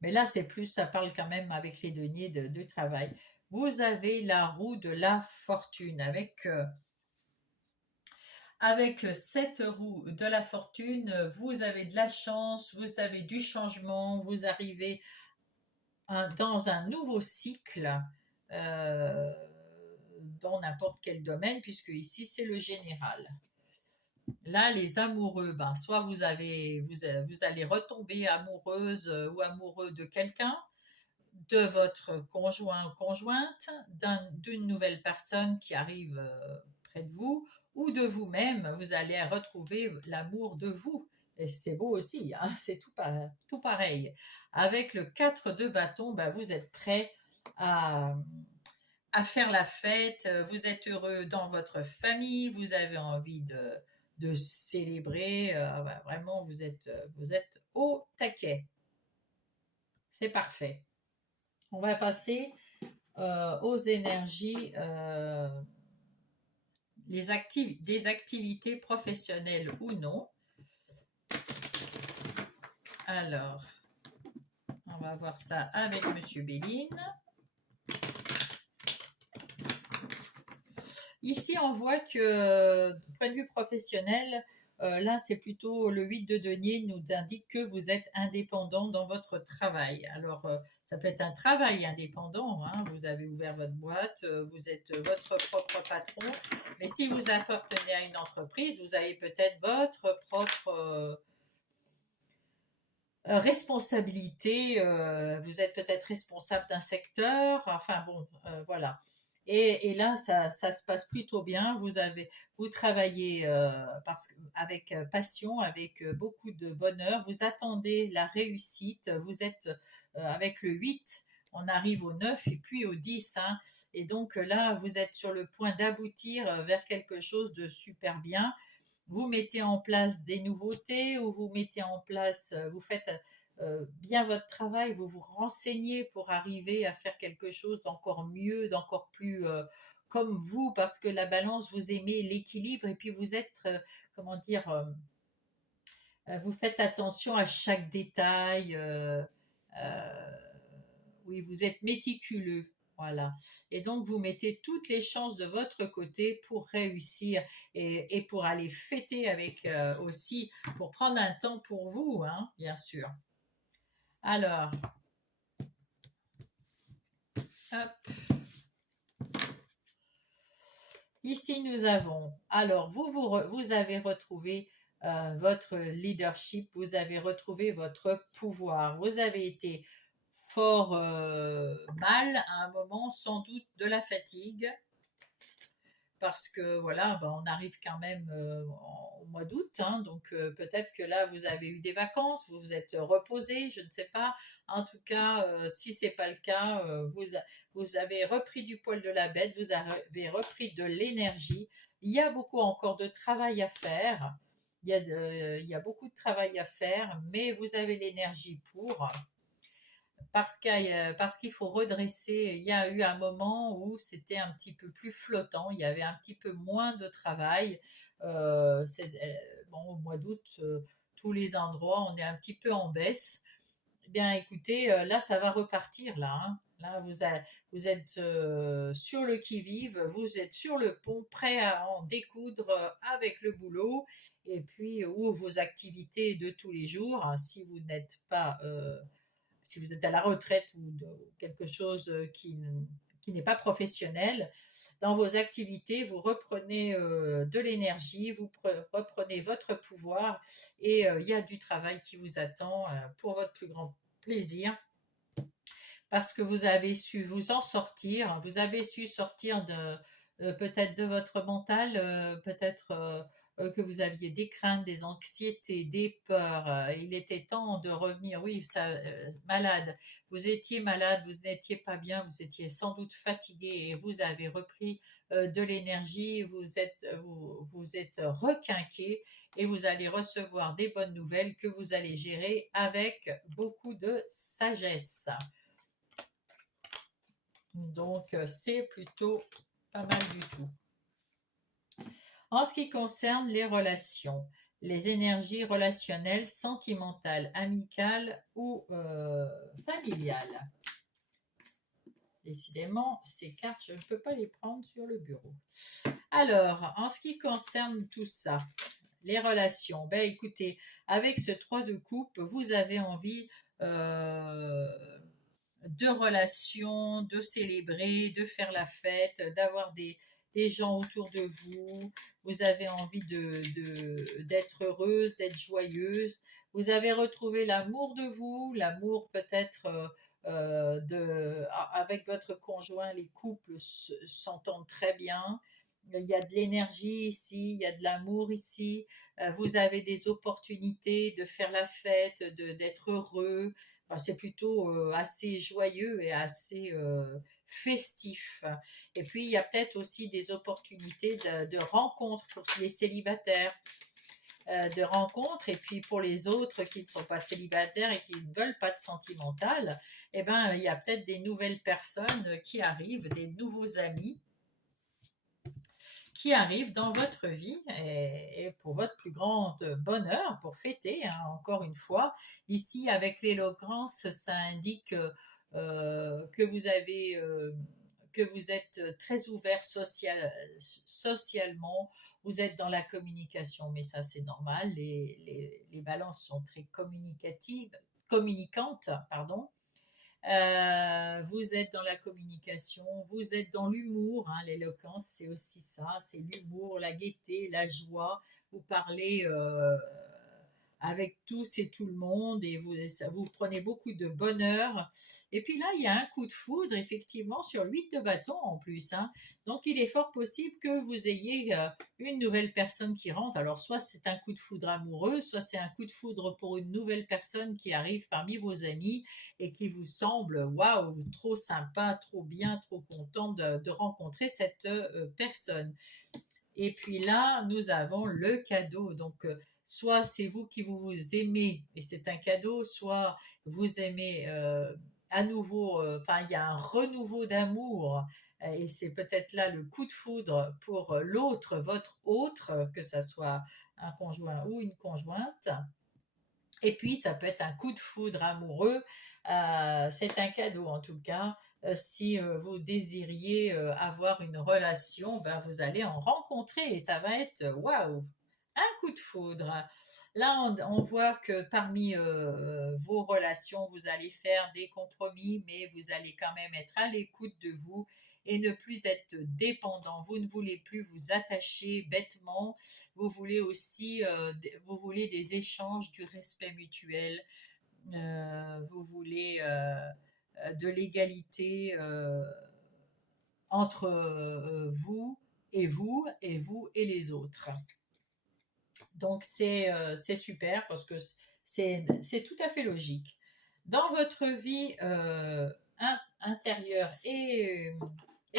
Mais là, c'est plus, ça parle quand même avec les deniers de travail. Vous avez la roue de la fortune avec cette roue de la fortune, vous avez de la chance, vous avez du changement, vous arrivez dans un nouveau cycle euh, dans n'importe quel domaine, puisque ici c'est le général. Là, les amoureux, ben, soit vous allez retomber amoureuse ou amoureux de quelqu'un, de votre conjoint ou conjointe, d'une nouvelle personne qui arrive près de vous, ou de vous-même, vous allez retrouver l'amour de vous. Et c'est beau aussi, hein, c'est tout pareil. Avec le 4 de bâton, ben, vous êtes prêt à, à faire la fête, vous êtes heureux dans votre famille, vous avez envie de célébrer, vraiment vous êtes au taquet. C'est parfait. On va passer aux énergies, des activités professionnelles ou non. Alors, on va voir ça avec Monsieur Béline. Ici, on voit que, du point de vue professionnel, là, c'est plutôt le 8 de denier nous indique que vous êtes indépendant dans votre travail. Alors, ça peut être un travail indépendant, hein, vous avez ouvert votre boîte, vous êtes votre propre patron, mais si vous appartenez à une entreprise, vous avez peut-être votre propre responsabilité, vous êtes peut-être responsable d'un secteur, enfin bon, voilà. Et là, ça se passe plutôt bien. Vous travaillez avec passion, avec beaucoup de bonheur. Vous attendez la réussite. Vous êtes avec le 8, on arrive au 9 et puis au 10, hein. Et donc là, vous êtes sur le point d'aboutir vers quelque chose de super bien. Vous mettez en place des nouveautés ou vous mettez en place, vous faites bien votre travail, vous vous renseignez pour arriver à faire quelque chose d'encore mieux, d'encore plus comme vous, parce que la balance, vous aimez l'équilibre et puis vous êtes, comment dire, vous faites attention à chaque détail. Euh, oui, vous êtes méticuleux. Voilà. Et donc, vous mettez toutes les chances de votre côté pour réussir et pour aller fêter avec aussi, pour prendre un temps pour vous, hein, bien sûr. Alors, hop, ici nous avons, alors vous avez retrouvé votre leadership, vous avez retrouvé votre pouvoir, vous avez été fort mal à un moment, sans doute de la fatigue, parce que voilà, ben, on arrive quand même au mois d'août, hein, donc peut-être que là vous avez eu des vacances, vous vous êtes reposé, je ne sais pas. En tout cas, si c'est pas le cas, vous avez repris du poil de la bête, vous avez repris de l'énergie. Il y a beaucoup encore de travail à faire. Il y a beaucoup de travail à faire, mais vous avez l'énergie pour parce qu'il faut redresser. Il y a eu un moment où c'était un petit peu plus flottant, il y avait un petit peu moins de travail. Bon, au mois d'août, tous les endroits, on est un petit peu en baisse. Eh bien, écoutez, là, ça va repartir, là, hein. Là, vous êtes sur le qui-vive, vous êtes sur le pont, prêt à en découdre avec le boulot, et puis, ou vos activités de tous les jours, hein, si vous n'êtes pas si vous êtes à la retraite ou quelque chose qui n'est pas professionnel, dans vos activités, vous reprenez de l'énergie, vous reprenez votre pouvoir et il y a du travail qui vous attend pour votre plus grand plaisir parce que vous avez su vous en sortir, vous avez su sortir de peut-être de votre mental, peut-être que vous aviez des craintes, des anxiétés, des peurs. Il était temps de revenir, oui, ça, malade. Vous étiez malade, vous n'étiez pas bien, vous étiez sans doute fatigué et vous avez repris de l'énergie, vous êtes requinqué et vous allez recevoir des bonnes nouvelles que vous allez gérer avec beaucoup de sagesse. Donc, c'est plutôt pas mal du tout. En ce qui concerne les relations, les énergies relationnelles, sentimentales, amicales ou familiales. Décidément, ces cartes, je ne peux pas les prendre sur le bureau. Alors, en ce qui concerne tout ça, les relations, ben écoutez, avec ce 3 de coupe, vous avez envie de relations, de célébrer, de faire la fête, d'avoir des gens autour de vous. Vous avez envie d'être heureuse, d'être joyeuse. Vous avez retrouvé l'amour de vous, l'amour peut-être avec votre conjoint, les couples s'entendent très bien. Il y a de l'énergie ici, il y a de l'amour ici. Vous avez des opportunités de faire la fête, d'être heureux. Enfin, c'est plutôt assez joyeux et assez festif. Et puis, il y a peut-être aussi des opportunités de rencontres pour les célibataires, de rencontres. Et puis, pour les autres qui ne sont pas célibataires et qui ne veulent pas de sentimental, eh ben, il y a peut-être des nouvelles personnes qui arrivent, des nouveaux amis qui arrivent dans votre vie et pour votre plus grand bonheur, pour fêter, hein, encore une fois. Ici, avec l'éloquence, ça indique que vous avez, que vous êtes très ouvert socialement, vous êtes dans la communication, mais ça c'est normal, les balances sont très communicantes, pardon. Vous êtes dans la communication, vous êtes dans l'humour, hein, l'éloquence c'est aussi ça, c'est l'humour, la gaieté, la joie, vous parlez avec tous et tout le monde et vous prenez beaucoup de bonheur. Et puis là, il y a un coup de foudre effectivement sur l'huile de bâton en plus, hein. Donc il est fort possible que vous ayez une nouvelle personne qui rentre. Alors soit c'est un coup de foudre amoureux, soit c'est un coup de foudre pour une nouvelle personne qui arrive parmi vos amis et qui vous semble waouh, trop sympa, trop bien, trop content de rencontrer cette personne. Et puis là, nous avons le cadeau. Donc, soit c'est vous qui vous aimez et c'est un cadeau, soit vous aimez à nouveau, enfin il y a un renouveau d'amour et c'est peut-être là le coup de foudre pour l'autre, votre autre, que ça soit un conjoint ou une conjointe. Et puis, ça peut être un coup de foudre amoureux. C'est un cadeau en tout cas. Si vous désiriez avoir une relation, ben, vous allez en rencontrer et ça va être waouh, un coup de foudre. Là, on voit que parmi vos relations, vous allez faire des compromis, mais vous allez quand même être à l'écoute de vous et ne plus être dépendant. Vous ne voulez plus vous attacher bêtement. Vous voulez aussi, vous voulez des échanges, du respect mutuel. Vous voulez de l'égalité entre vous et vous et les autres. Donc c'est super parce que c'est tout à fait logique. Dans votre vie intérieure et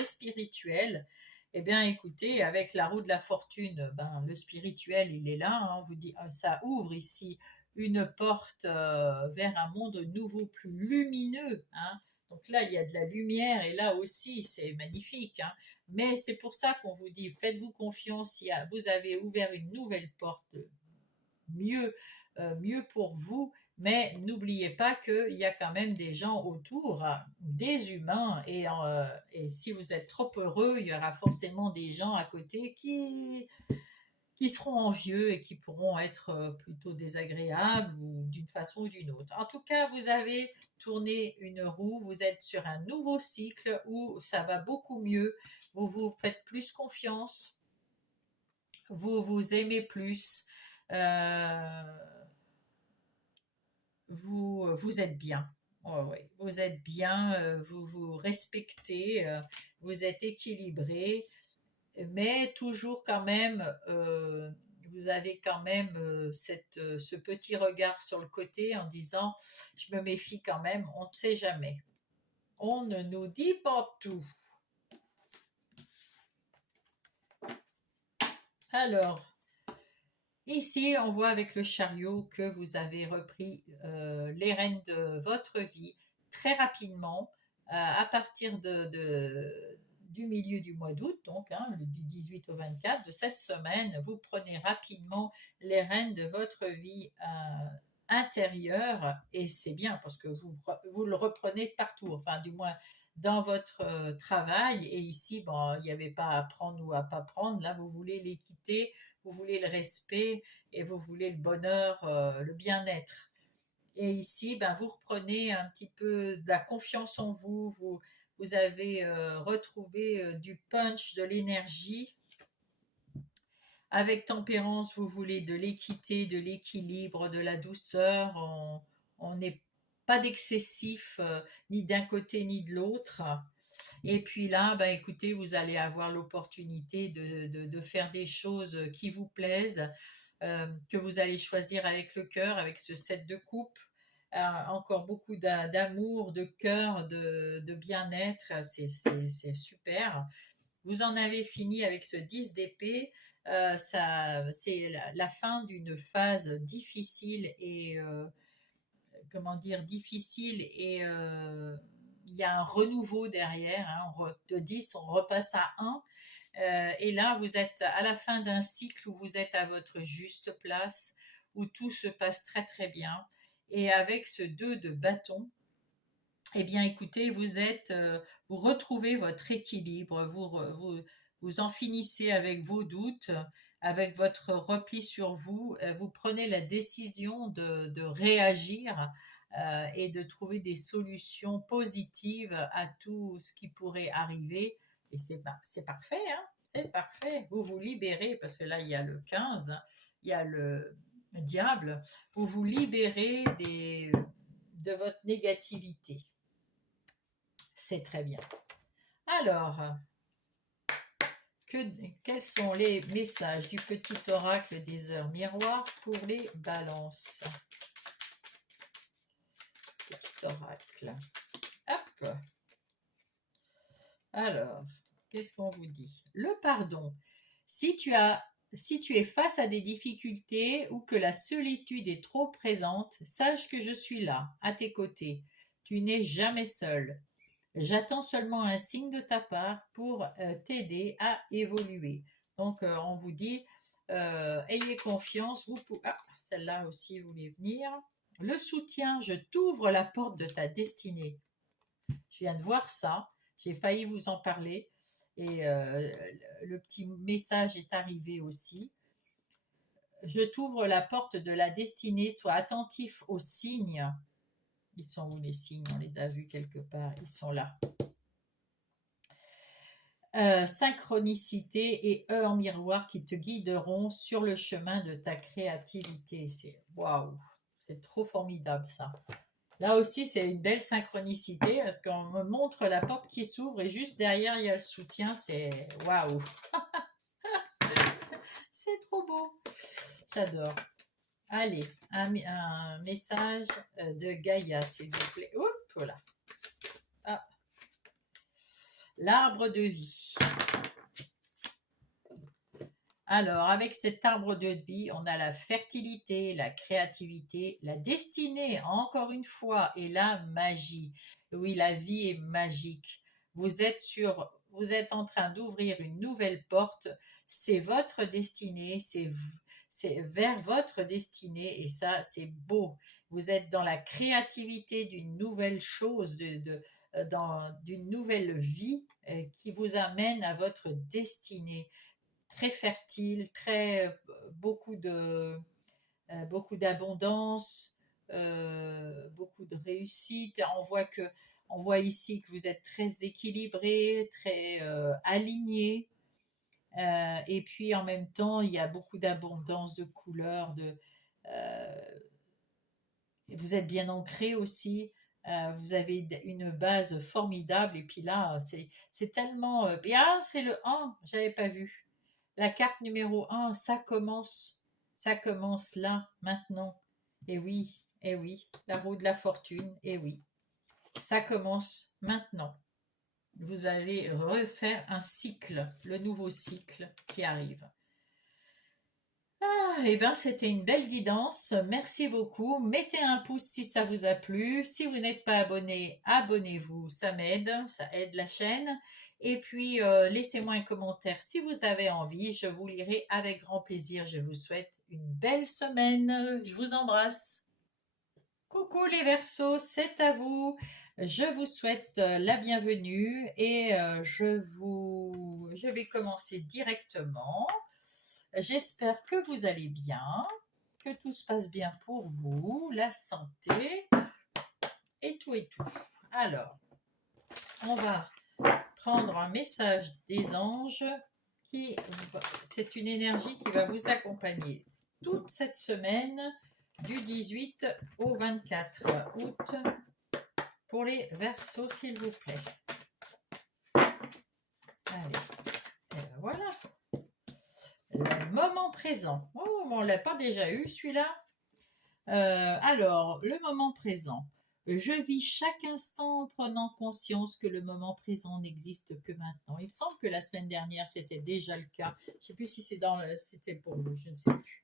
spirituelle, eh bien écoutez, avec la roue de la fortune, ben, le spirituel il est là, hein, vous dit, ça ouvre ici une porte vers un monde nouveau, plus lumineux, hein. Donc là, il y a de la lumière et là aussi, c'est magnifique, hein. Mais c'est pour ça qu'on vous dit, faites-vous confiance, vous avez ouvert une nouvelle porte, mieux, mieux pour vous, mais n'oubliez pas qu'il y a quand même des gens autour, des humains, et si vous êtes trop heureux, il y aura forcément des gens à côté qui seront envieux et qui pourront être plutôt désagréables ou d'une façon ou d'une autre. En tout cas, vous avez tourné une roue, vous êtes sur un nouveau cycle où ça va beaucoup mieux, vous vous faites plus confiance, vous vous aimez plus, euh, vous êtes bien. Ouais, ouais. Vous êtes bien, vous vous respectez, vous êtes équilibré, mais toujours quand même, vous avez quand même ce petit regard sur le côté en disant, je me méfie quand même, on ne sait jamais. On ne nous dit pas tout. Alors, ici, on voit avec le chariot que vous avez repris les rênes de votre vie très rapidement, à partir du milieu du mois d'août, donc hein, du 18 au 24 de cette semaine, vous prenez rapidement les rênes de votre vie intérieure et c'est bien parce que vous le reprenez partout, enfin du moins dans votre travail et ici, bon, il n'y avait pas à prendre ou à pas prendre, là vous voulez l'équité, vous voulez le respect et vous voulez le bonheur, le bien-être. Et ici, ben, vous reprenez un petit peu de la confiance en vous, vous avez retrouvé du punch, de l'énergie. Avec tempérance, vous voulez de l'équité, de l'équilibre, de la douceur. On n'est pas d'excessif, ni d'un côté ni de l'autre. Et puis là, bah, écoutez, vous allez avoir l'opportunité de faire des choses qui vous plaisent, que vous allez choisir avec le cœur, avec ce set de coupe. Encore beaucoup d'amour, de cœur, de bien-être, c'est super. Vous en avez fini avec ce 10 d'épée. C'est la fin d'une phase difficile et comment dire difficile et il y a un renouveau derrière, hein, de 10 on repasse à 1 et là vous êtes à la fin d'un cycle où vous êtes à votre juste place, où tout se passe très très bien et avec ce 2 de bâton, eh bien écoutez, vous retrouvez votre équilibre, vous en finissez avec vos doutes, avec votre repli sur vous, vous prenez la décision de réagir et de trouver des solutions positives à tout ce qui pourrait arriver. Et c'est parfait, hein, c'est parfait. Vous vous libérez, parce que là, il y a le 15, il y a le diable, vous vous libérez de votre négativité. C'est très bien. Alors, quels sont les messages du petit oracle des heures miroirs pour les balances? Petit oracle. Hop. Alors, qu'est-ce qu'on vous dit? Le pardon. Si tu as si tu es face à des difficultés ou que la solitude est trop présente, sache que je suis là, à tes côtés. Tu n'es jamais seul. J'attends seulement un signe de ta part pour t'aider à évoluer. Donc, on vous dit, ayez confiance. Ah, celle-là aussi voulait venir. Le soutien, je t'ouvre la porte de ta destinée. Je viens de voir ça. J'ai failli vous en parler. Et le petit message est arrivé aussi. Je t'ouvre la porte de la destinée. Sois attentif aux signes. Ils sont où les signes? On les a vus quelque part. Ils sont là. Synchronicité et heures miroirs qui te guideront sur le chemin de ta créativité. C'est waouh, c'est trop formidable ça. Là aussi, c'est une belle synchronicité parce qu'on me montre la porte qui s'ouvre et juste derrière, il y a le soutien. C'est waouh. C'est trop beau. J'adore. Allez, un message de Gaïa, s'il vous plaît. Oups, voilà. Ah. L'arbre de vie. Alors, avec cet arbre de vie, on a la fertilité, la créativité, la destinée, encore une fois, et la magie. Oui, la vie est magique. Vous êtes en train d'ouvrir une nouvelle porte. C'est votre destinée, c'est vers votre destinée, et ça, c'est beau. Vous êtes dans la créativité d'une nouvelle chose, d'une nouvelle vie qui vous amène à votre destinée très fertile, beaucoup d'abondance, beaucoup de réussite. On voit ici que vous êtes très équilibré, très aligné. Et puis en même temps, il y a beaucoup d'abondance de couleurs. Euh, vous êtes bien ancré aussi. Vous avez une base formidable. Et puis là, c'est tellement. Ah, c'est le 1, j'avais pas vu. La carte numéro 1, ça commence là, maintenant. Et oui, la roue de la fortune, et oui, ça commence maintenant. Vous allez refaire un cycle, le nouveau cycle qui arrive. Ah, et bien c'était une belle guidance, merci beaucoup. Mettez un pouce si ça vous a plu. Si vous n'êtes pas abonné, abonnez-vous, ça m'aide, ça aide la chaîne. Et puis laissez-moi un commentaire si vous avez envie, je vous lirai avec grand plaisir. Je vous souhaite une belle semaine, je vous embrasse. Coucou les Verseaux, c'est à vous. Je vous souhaite la bienvenue et je vais commencer directement. J'espère que vous allez bien, que tout se passe bien pour vous, la santé et tout et tout. Alors, on va prendre un message des anges c'est une énergie qui va vous accompagner toute cette semaine du 18 au 24 août pour les Verseaux, s'il vous plaît. Allez, et ben voilà. Le moment présent. Oh, on ne l'a pas déjà eu celui-là. Alors, le moment présent. Je vis chaque instant en prenant conscience que le moment présent n'existe que maintenant. Il me semble que la semaine dernière, c'était déjà le cas. Je ne sais plus si c'était pour vous, je ne sais plus.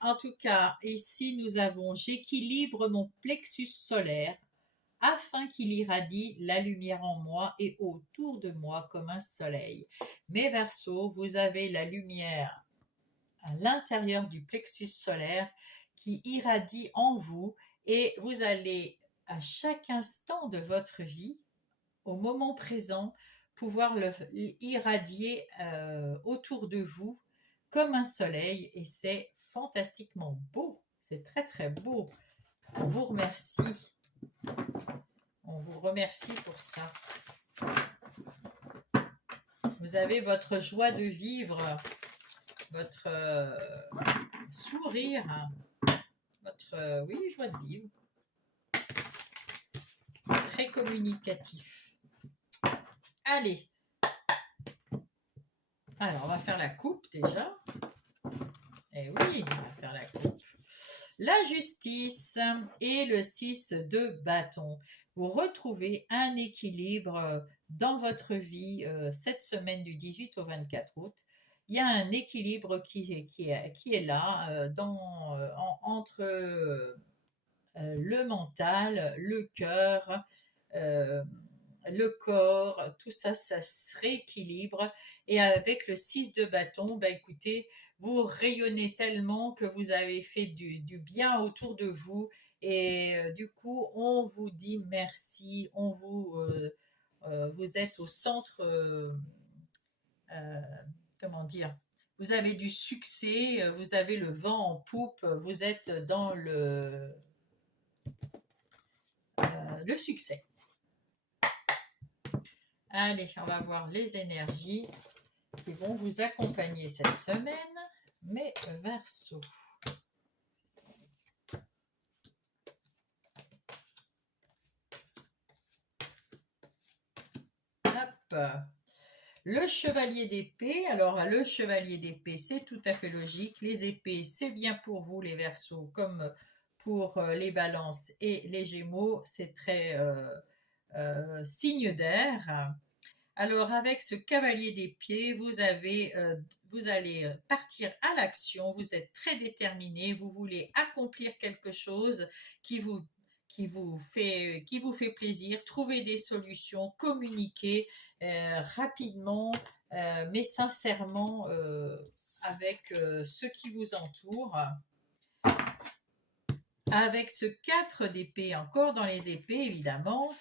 En tout cas, ici, nous avons « J'équilibre mon plexus solaire afin qu'il irradie la lumière en moi et autour de moi comme un soleil. » Mes Verseaux, vous avez la lumière à l'intérieur du plexus solaire qui irradie en vous et vous allez à chaque instant de votre vie, au moment présent, pouvoir irradier autour de vous comme un soleil et c'est fantastiquement beau. C'est très très beau. On vous remercie. On vous remercie pour ça. Vous avez votre joie de vivre, votre sourire, votre joie de vivre. Très communicatif. Allez. Alors, on va faire la coupe déjà. Eh oui, on va faire la coupe. La justice et le 6 de bâton. Vous retrouvez un équilibre dans votre vie cette semaine du 18 au 24 août. il y a un équilibre qui est là entre le mental, le cœur, euh, le corps, tout ça, ça se rééquilibre. Et avec le 6 de bâton, bah écoutez, vous rayonnez tellement que vous avez fait du bien autour de vous. Et du coup, on vous dit merci, vous êtes au centre, euh, comment dire, vous avez du succès, vous avez le vent en poupe, vous êtes dans le succès. Allez, on va voir les énergies qui vont vous accompagner cette semaine, mes Verseaux. Hop. Le chevalier d'épée. Alors, le chevalier d'épée, c'est tout à fait logique. Les épées, c'est bien pour vous, les Verseaux, comme pour les balances et les gémeaux. C'est très signe d'air. Alors, avec ce cavalier d'épée, vous allez partir à l'action. Vous êtes très déterminé. Vous voulez accomplir quelque chose qui vous, qui vous fait plaisir. Trouver des solutions, communiquer rapidement, mais sincèrement avec ceux qui vous entourent. Avec ce 4 d'épée encore dans les épées, évidemment,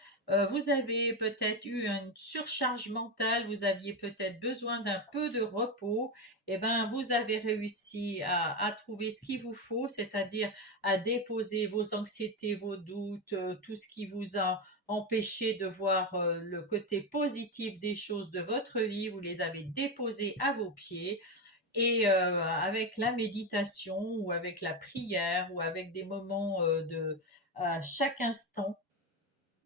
vous avez peut-être eu une surcharge mentale, vous aviez peut-être besoin d'un peu de repos, et ben vous avez réussi à trouver ce qu'il vous faut, c'est-à-dire à déposer vos anxiétés, vos doutes, tout ce qui vous a empêché de voir le côté positif des choses de votre vie, vous les avez déposés à vos pieds. Et avec la méditation ou avec la prière ou avec des moments à chaque instant,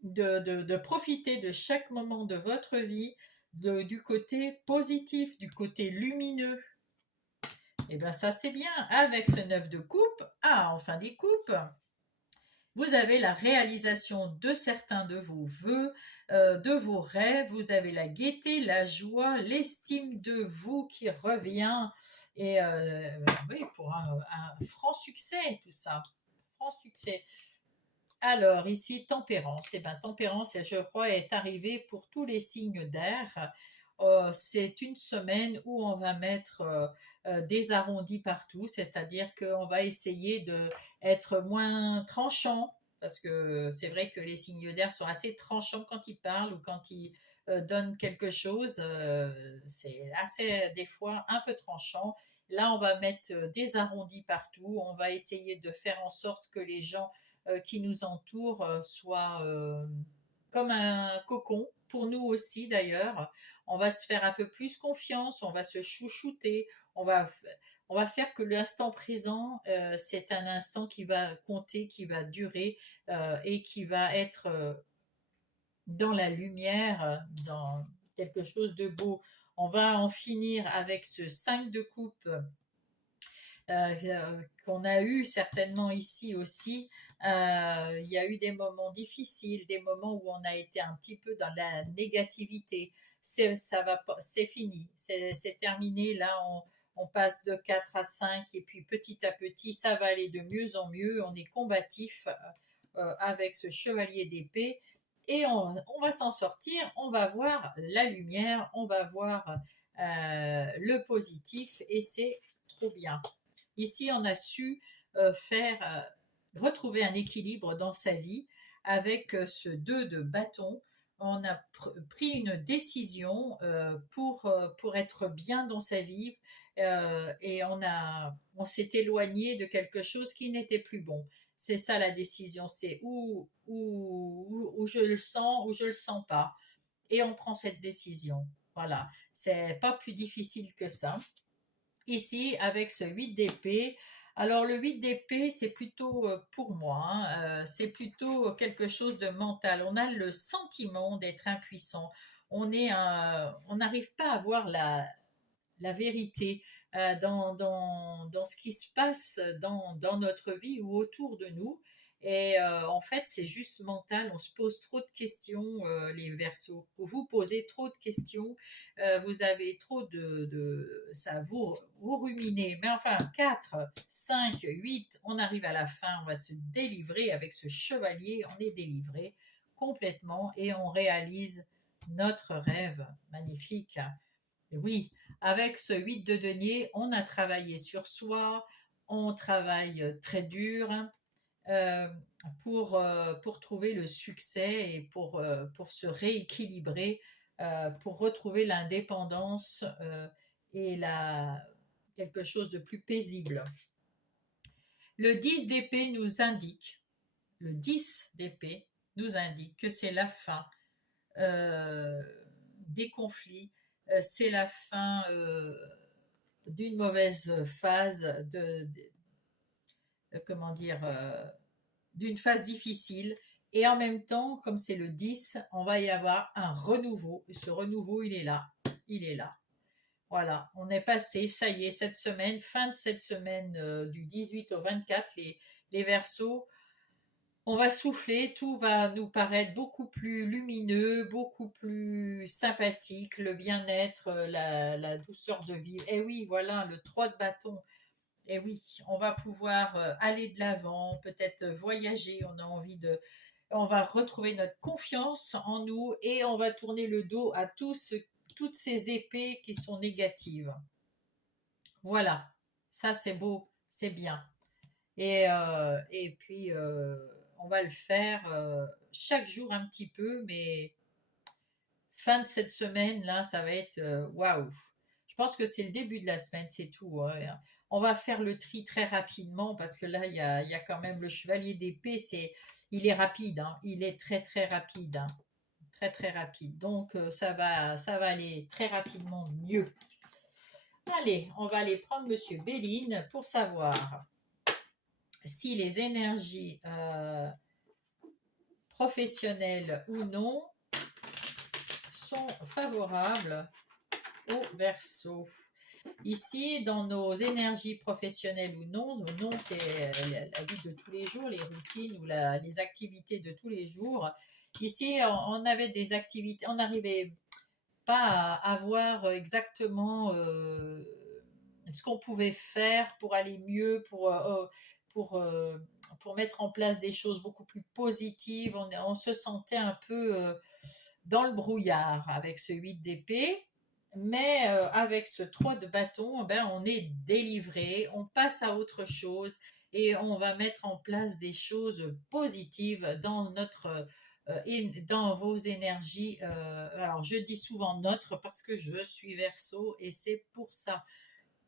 de profiter de chaque moment de votre vie, du côté positif, du côté lumineux. Et bien ça c'est bien. Avec ce 9 de coupe, enfin des coupes, vous avez la réalisation de certains de vos vœux, de vos rêves, vous avez la gaieté, la joie, l'estime de vous qui revient. Et oui, pour un franc succès, tout ça. Franc succès. Alors, ici, tempérance. Eh bien, tempérance, je crois, est arrivée pour tous les signes d'air. C'est une semaine où on va mettre des arrondis partout, c'est-à-dire qu'on va essayer d'être moins tranchant, parce que c'est vrai que les signes d'air sont assez tranchants quand ils parlent ou quand ils donnent quelque chose. C'est assez, des fois, un peu tranchant. Là, on va mettre des arrondis partout. On va essayer de faire en sorte que les gens qui nous entourent soient comme un cocon, pour nous aussi d'ailleurs. On va se faire un peu plus confiance, on va se chouchouter, on va, on va faire que l'instant présent, c'est un instant qui va compter, qui va durer et qui va être dans la lumière, dans quelque chose de beau. On va en finir avec ce 5 de coupe qu'on a eu certainement ici aussi. Il y a eu des moments difficiles, des moments où on a été un petit peu dans la négativité. C'est fini, c'est terminé. Là, on passe de 4 à 5 et puis petit à petit, ça va aller de mieux en mieux. On est combatif avec ce chevalier d'épée et on va s'en sortir. On va voir la lumière, on va voir le positif et c'est trop bien. Ici, on a su retrouver un équilibre dans sa vie avec ce 2 de bâton. On a pris une décision pour être bien dans sa vie et on s'est éloigné de quelque chose qui n'était plus bon. C'est ça la décision, c'est où je le sens, ou je le sens pas. Et on prend cette décision. Voilà, c'est pas plus difficile que ça. Ici, avec ce 8 d'épée, alors le 8 d'épée, c'est plutôt pour moi, hein, c'est plutôt quelque chose de mental. On a le sentiment d'être impuissant. On n'arrive pas à voir la vérité dans ce qui se passe dans notre vie ou autour de nous. Et en fait, c'est juste mental. On se pose trop de questions, les Verseaux. Vous posez trop de questions. Vous avez trop ça vous ruminez. Mais enfin, 4, 5, 8, on arrive à la fin. On va se délivrer avec ce chevalier. On est délivré complètement et on réalise notre rêve magnifique. Et oui, avec ce 8 de denier, on a travaillé sur soi. On travaille très dur euh, pour trouver le succès et pour se rééquilibrer, pour retrouver l'indépendance et quelque chose de plus paisible. Le 10 d'épée nous indique, le 10 d'épée nous indique que c'est la fin euh, des conflits, c'est la fin d'une mauvaise phase comment dire, d'une phase difficile. Et en même temps, comme c'est le 10, on va y avoir un renouveau. Et ce renouveau, il est là. Il est là. Voilà, on est passé, ça y est, cette semaine, fin de cette semaine du 18 au 24, les Verseaux, on va souffler, tout va nous paraître beaucoup plus lumineux, beaucoup plus sympathique, le bien-être, la douceur de vivre. Et oui, voilà, le 3 de bâton. Et oui, on va pouvoir aller de l'avant, peut-être voyager, on va retrouver notre confiance en nous et on va tourner le dos à toutes ces épées qui sont négatives. Voilà, ça c'est beau, c'est bien. Et puis, on va le faire chaque jour un petit peu, mais fin de cette semaine, là, ça va être waouh. Je pense que c'est le début de la semaine, c'est tout, hein. On va faire le tri très rapidement parce que là, il y a quand même le chevalier d'épée, il est rapide, hein. Il est très très rapide, hein. Très très rapide. Donc, ça va aller très rapidement mieux. Allez, on va aller prendre Monsieur Béline pour savoir si les énergies professionnelles ou non sont favorables au Verseau. Ici, dans nos énergies professionnelles ou non, non, c'est la vie de tous les jours, les routines ou les activités de tous les jours. Ici, on avait des activités, on n'arrivait pas à voir exactement ce qu'on pouvait faire pour aller mieux, pour, euh, pour mettre en place des choses beaucoup plus positives. On se sentait un peu dans le brouillard avec ce 8 d'épée. Mais avec ce 3 de bâton, ben, on est délivré, on passe à autre chose et on va mettre en place des choses positives dans vos énergies. Alors, je dis souvent notre parce que je suis Verseau et c'est pour ça.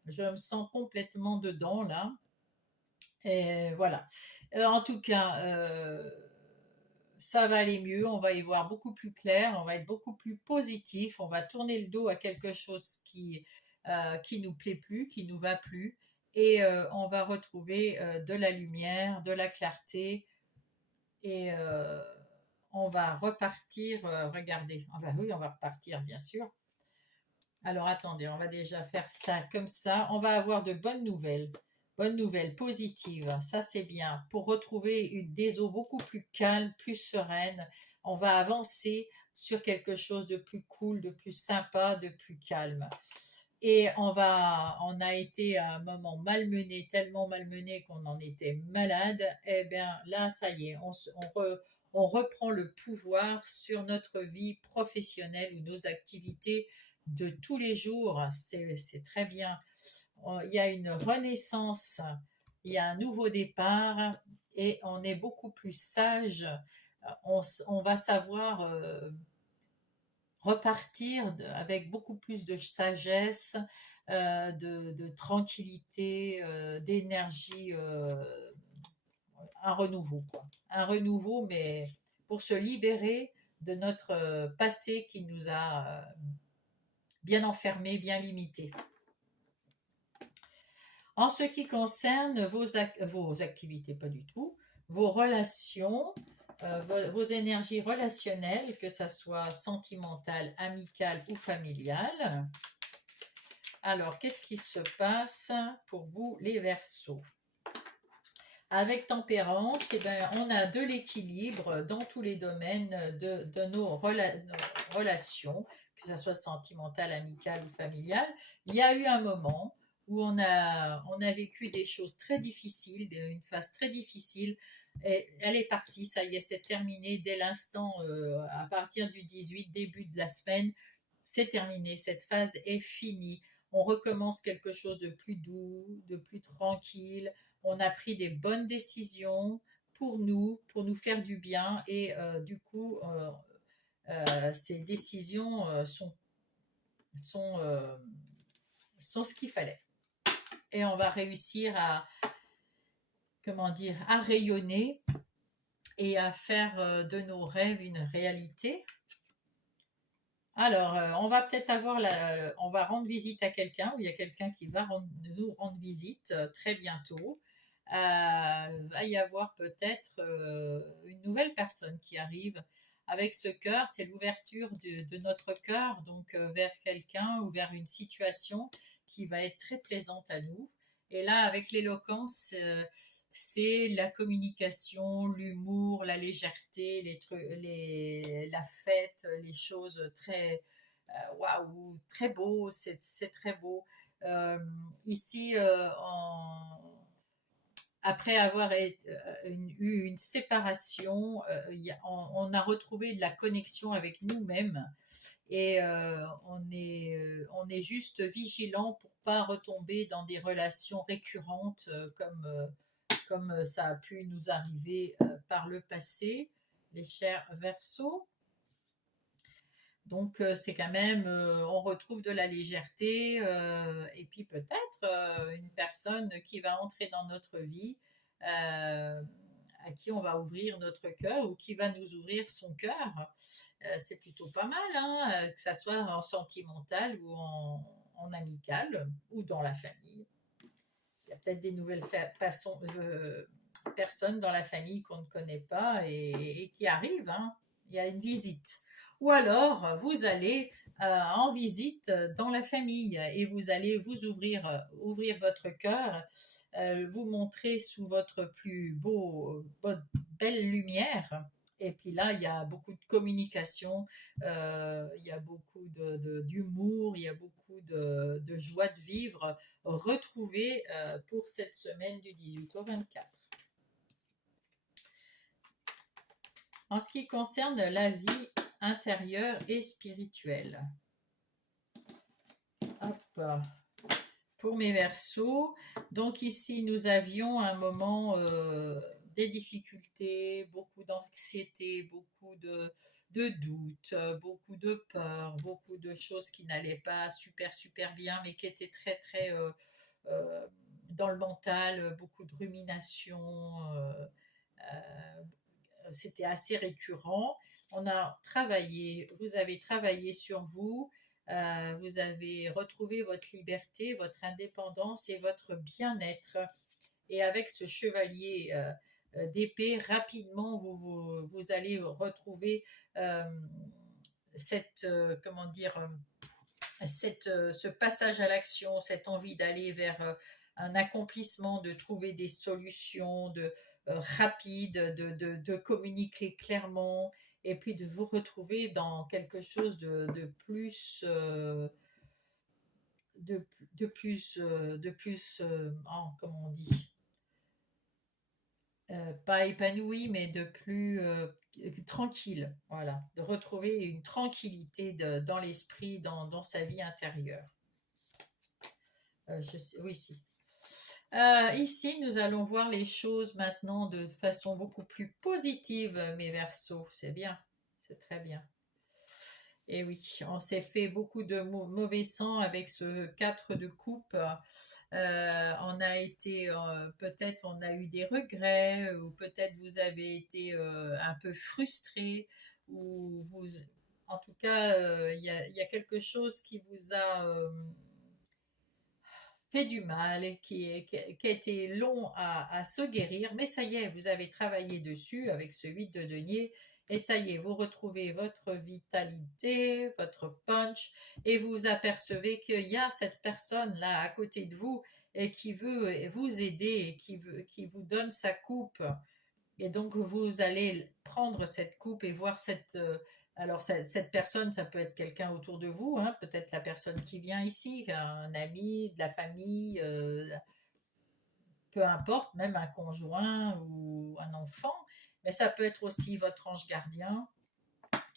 Je me sens complètement dedans là. Et voilà. En tout cas, ça va aller mieux, on va y voir beaucoup plus clair, on va être beaucoup plus positif, on va tourner le dos à quelque chose qui nous plaît plus, qui nous va plus, et on va retrouver de la lumière, de la clarté, et on va repartir, regardez, oui, on va repartir bien sûr. Alors attendez, on va déjà faire ça comme ça, on va avoir de bonnes nouvelles. Bonne nouvelle, positive, ça c'est bien. Pour retrouver des eaux beaucoup plus calmes, plus sereines, on va avancer sur quelque chose de plus cool, de plus sympa, de plus calme. Et on a été à un moment malmené, tellement malmené qu'on en était malade. Eh bien là, ça y est, on reprend le pouvoir sur notre vie professionnelle ou nos activités de tous les jours. C'est très bien. Il y a une renaissance, il y a un nouveau départ et on est beaucoup plus sage. On va savoir repartir avec beaucoup plus de sagesse, de tranquillité, d'énergie, un renouveau, quoi. Un renouveau, mais pour se libérer de notre passé qui nous a bien enfermés, bien limités. En ce qui concerne vos activités, pas du tout, vos relations, vos énergies relationnelles, que ce soit sentimentale, amicale ou familiale. Alors, qu'est-ce qui se passe pour vous, les Verseaux? Avec tempérance, eh ben, on a de l'équilibre dans tous les domaines de nos relations, que ce soit sentimentale, amicale ou familiale. Il y a eu un moment où on a vécu des choses très difficiles, une phase très difficile. Et elle est partie, ça y est, c'est terminé dès l'instant, à partir du 18, début de la semaine, c'est terminé, cette phase est finie. On recommence quelque chose de plus doux, de plus tranquille. On a pris des bonnes décisions pour nous faire du bien et du coup, ces décisions sont, euh, sont ce qu'il fallait. Et on va réussir à, comment dire, à rayonner et à faire de nos rêves une réalité. Alors, on va peut-être on va rendre visite à quelqu'un, ou il y a quelqu'un qui va nous rendre visite très bientôt. Va y avoir peut-être une nouvelle personne qui arrive avec ce cœur. C'est l'ouverture de notre cœur, donc vers quelqu'un ou vers une situation qui va être très plaisante à nous. Et là, avec l'éloquence, c'est la communication, l'humour, la légèreté, la fête, les choses très waouh, très beau, c'est très beau. Euh, Ici, après avoir eu une séparation, on a retrouvé de la connexion avec nous-mêmes et on est juste vigilant pour pas retomber dans des relations récurrentes comme ça a pu nous arriver par le passé, les chers Verseaux. Donc c'est quand même, on retrouve de la légèreté et puis peut-être une personne qui va entrer dans notre vie, à qui on va ouvrir notre cœur ou qui va nous ouvrir son cœur. C'est plutôt pas mal, hein, que ça soit en sentimental ou en amical ou dans la famille. Il y a peut-être des nouvelles personnes dans la famille qu'on ne connaît pas et qui arrivent, hein. Il y a une visite. Ou alors, vous allez en visite dans la famille et vous allez vous ouvrir votre cœur, vous montrer sous votre votre belle lumière. Et puis là, il y a beaucoup de communication, il y a beaucoup d'humour, il y a beaucoup de joie de vivre retrouvée pour cette semaine du 18 au 24. En ce qui concerne la vie intérieure et spirituelle. Hop. Pour mes Verseaux, donc ici nous avions un moment des difficultés, beaucoup d'anxiété, beaucoup de doutes, beaucoup de peur, beaucoup de choses qui n'allaient pas super bien, mais qui étaient très euh, dans le mental, beaucoup de ruminations. Euh, C'était assez récurrent. On a travaillé, vous avez travaillé sur vous, vous avez retrouvé votre liberté, votre indépendance et votre bien-être. Et avec ce chevalier d'épée, rapidement, vous allez retrouver euh, comment dire, ce passage à l'action, cette envie d'aller vers un accomplissement, de trouver des solutions rapides, de communiquer clairement, et puis de vous retrouver dans quelque chose de plus, de plus, comment on dit, pas épanoui, mais de plus tranquille, voilà, de retrouver une tranquillité dans l'esprit, dans sa vie intérieure. Oui, si. Ici, nous allons voir les choses maintenant de façon beaucoup plus positive, mes Verseaux. C'est bien, c'est très bien. Et oui, on s'est fait beaucoup de mauvais sang avec ce 4 de coupe. On a été, peut-être on a eu des regrets, ou peut-être vous avez été un peu frustré, ou en tout cas, il y a quelque chose qui vous a fait du mal et qui a été long à se guérir, mais ça y est, vous avez travaillé dessus avec ce 8 de denier, et ça y est, vous retrouvez votre vitalité, votre punch, et vous apercevez qu'il y a cette personne-là à côté de vous et qui veut vous aider et qui vous donne sa coupe. Et donc, vous allez prendre cette coupe et voir alors, cette personne, ça peut être quelqu'un autour de vous, hein, peut-être la personne qui vient ici, un ami, de la famille, peu importe, même un conjoint ou un enfant, mais ça peut être aussi votre ange gardien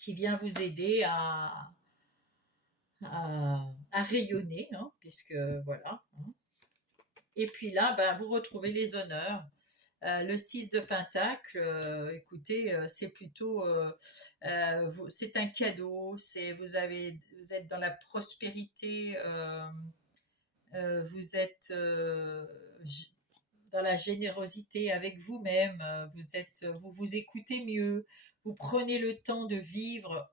qui vient vous aider à rayonner, hein, puisque voilà, hein. Et puis là, ben, vous retrouvez les honneurs. Le 6 de Pentacle, écoutez, c'est plutôt, c'est un cadeau, vous êtes dans la prospérité, vous êtes dans la générosité avec vous-même, vous vous écoutez mieux, vous prenez le temps de vivre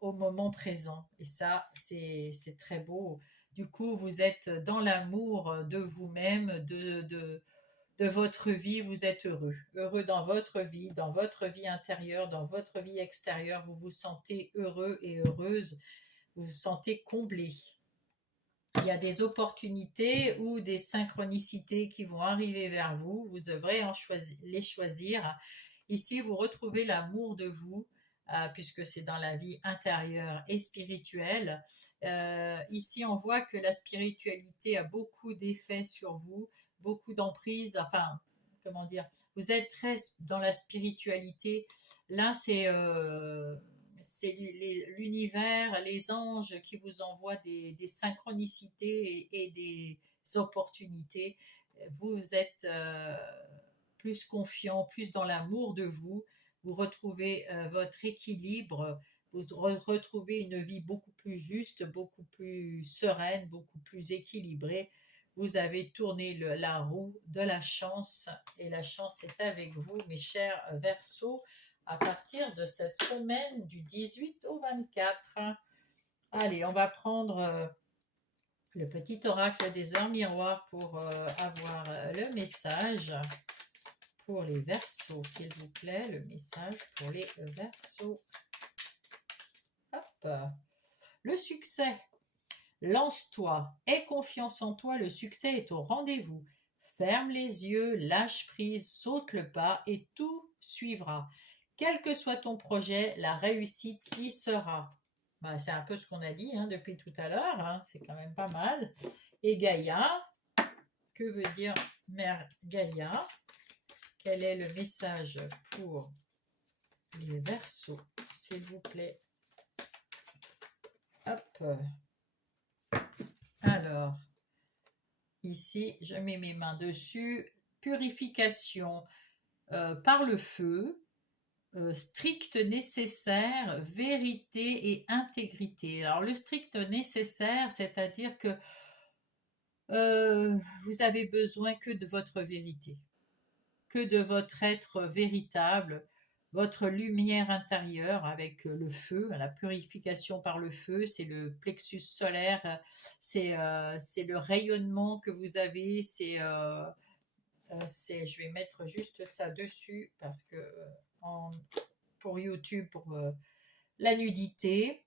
au moment présent. Et ça, c'est très beau. Du coup, vous êtes dans l'amour de vous-même, de votre vie, vous êtes heureux. Heureux dans votre vie intérieure, dans votre vie extérieure, vous vous sentez heureux et heureuse, vous vous sentez comblé. Il y a des opportunités ou des synchronicités qui vont arriver vers vous, vous devrez les choisir. Ici, vous retrouvez l'amour de vous, puisque c'est dans la vie intérieure et spirituelle. Ici, on voit que la spiritualité a beaucoup d'effets sur vous, beaucoup d'emprise, enfin, comment dire, vous êtes très dans la spiritualité. Là, c'est l'univers, les anges qui vous envoient des synchronicités et des opportunités. Vous êtes plus confiant, plus dans l'amour de vous. Vous retrouvez votre équilibre, vous retrouvez une vie beaucoup plus juste, beaucoup plus sereine, beaucoup plus équilibrée. Vous avez tourné la roue de la chance et la chance est avec vous, mes chers Verseaux, à partir de cette semaine du 18 au 24. Allez, on va prendre le petit oracle des heures miroirs pour avoir le message pour les Verseaux, s'il vous plaît, le message pour les Verseaux. Hop. Le succès. Lance-toi, aie confiance en toi, le succès est au rendez-vous. Ferme les yeux, lâche prise, saute le pas et tout suivra. Quel que soit ton projet, la réussite y sera. Ben, c'est un peu ce qu'on a dit, hein, depuis tout à l'heure, hein, c'est quand même pas mal. Et Gaïa, que veut dire Mère Gaïa? Quel est le message pour les Verseaux, s'il vous plaît? Hop. Alors, ici, je mets mes mains dessus. Purification par le feu, strict nécessaire, vérité et intégrité. Alors, le strict nécessaire, c'est-à-dire que vous avez besoin que de votre vérité, que de votre être véritable, votre lumière intérieure avec le feu, la purification par le feu, c'est le plexus solaire, c'est le rayonnement que vous avez, je vais mettre juste ça dessus parce que pour YouTube, pour la nudité,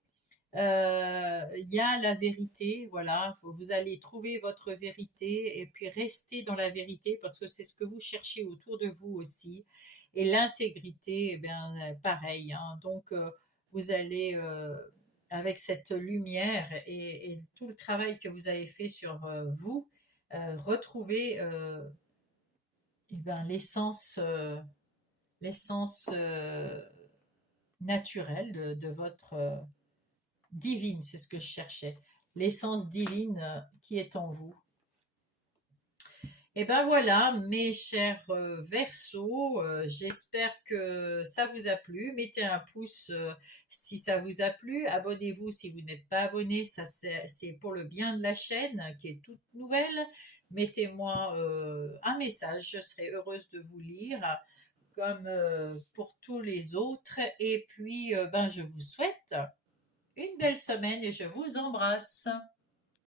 il y a la vérité, voilà, vous allez trouver votre vérité et puis rester dans la vérité parce que c'est ce que vous cherchez autour de vous aussi. Et l'intégrité, eh bien, pareil, hein. Donc, vous allez, avec cette lumière et tout le travail que vous avez fait sur vous, retrouver eh ben, l'essence naturelle de votre divine, c'est ce que je cherchais, l'essence divine qui est en vous. Et ben voilà, mes chers Verseaux, j'espère que ça vous a plu. Mettez un pouce si ça vous a plu. Abonnez-vous si vous n'êtes pas abonné. Ça, c'est pour le bien de la chaîne qui est toute nouvelle. Mettez-moi un message, je serai heureuse de vous lire comme pour tous les autres. Et puis, ben, je vous souhaite une belle semaine et je vous embrasse.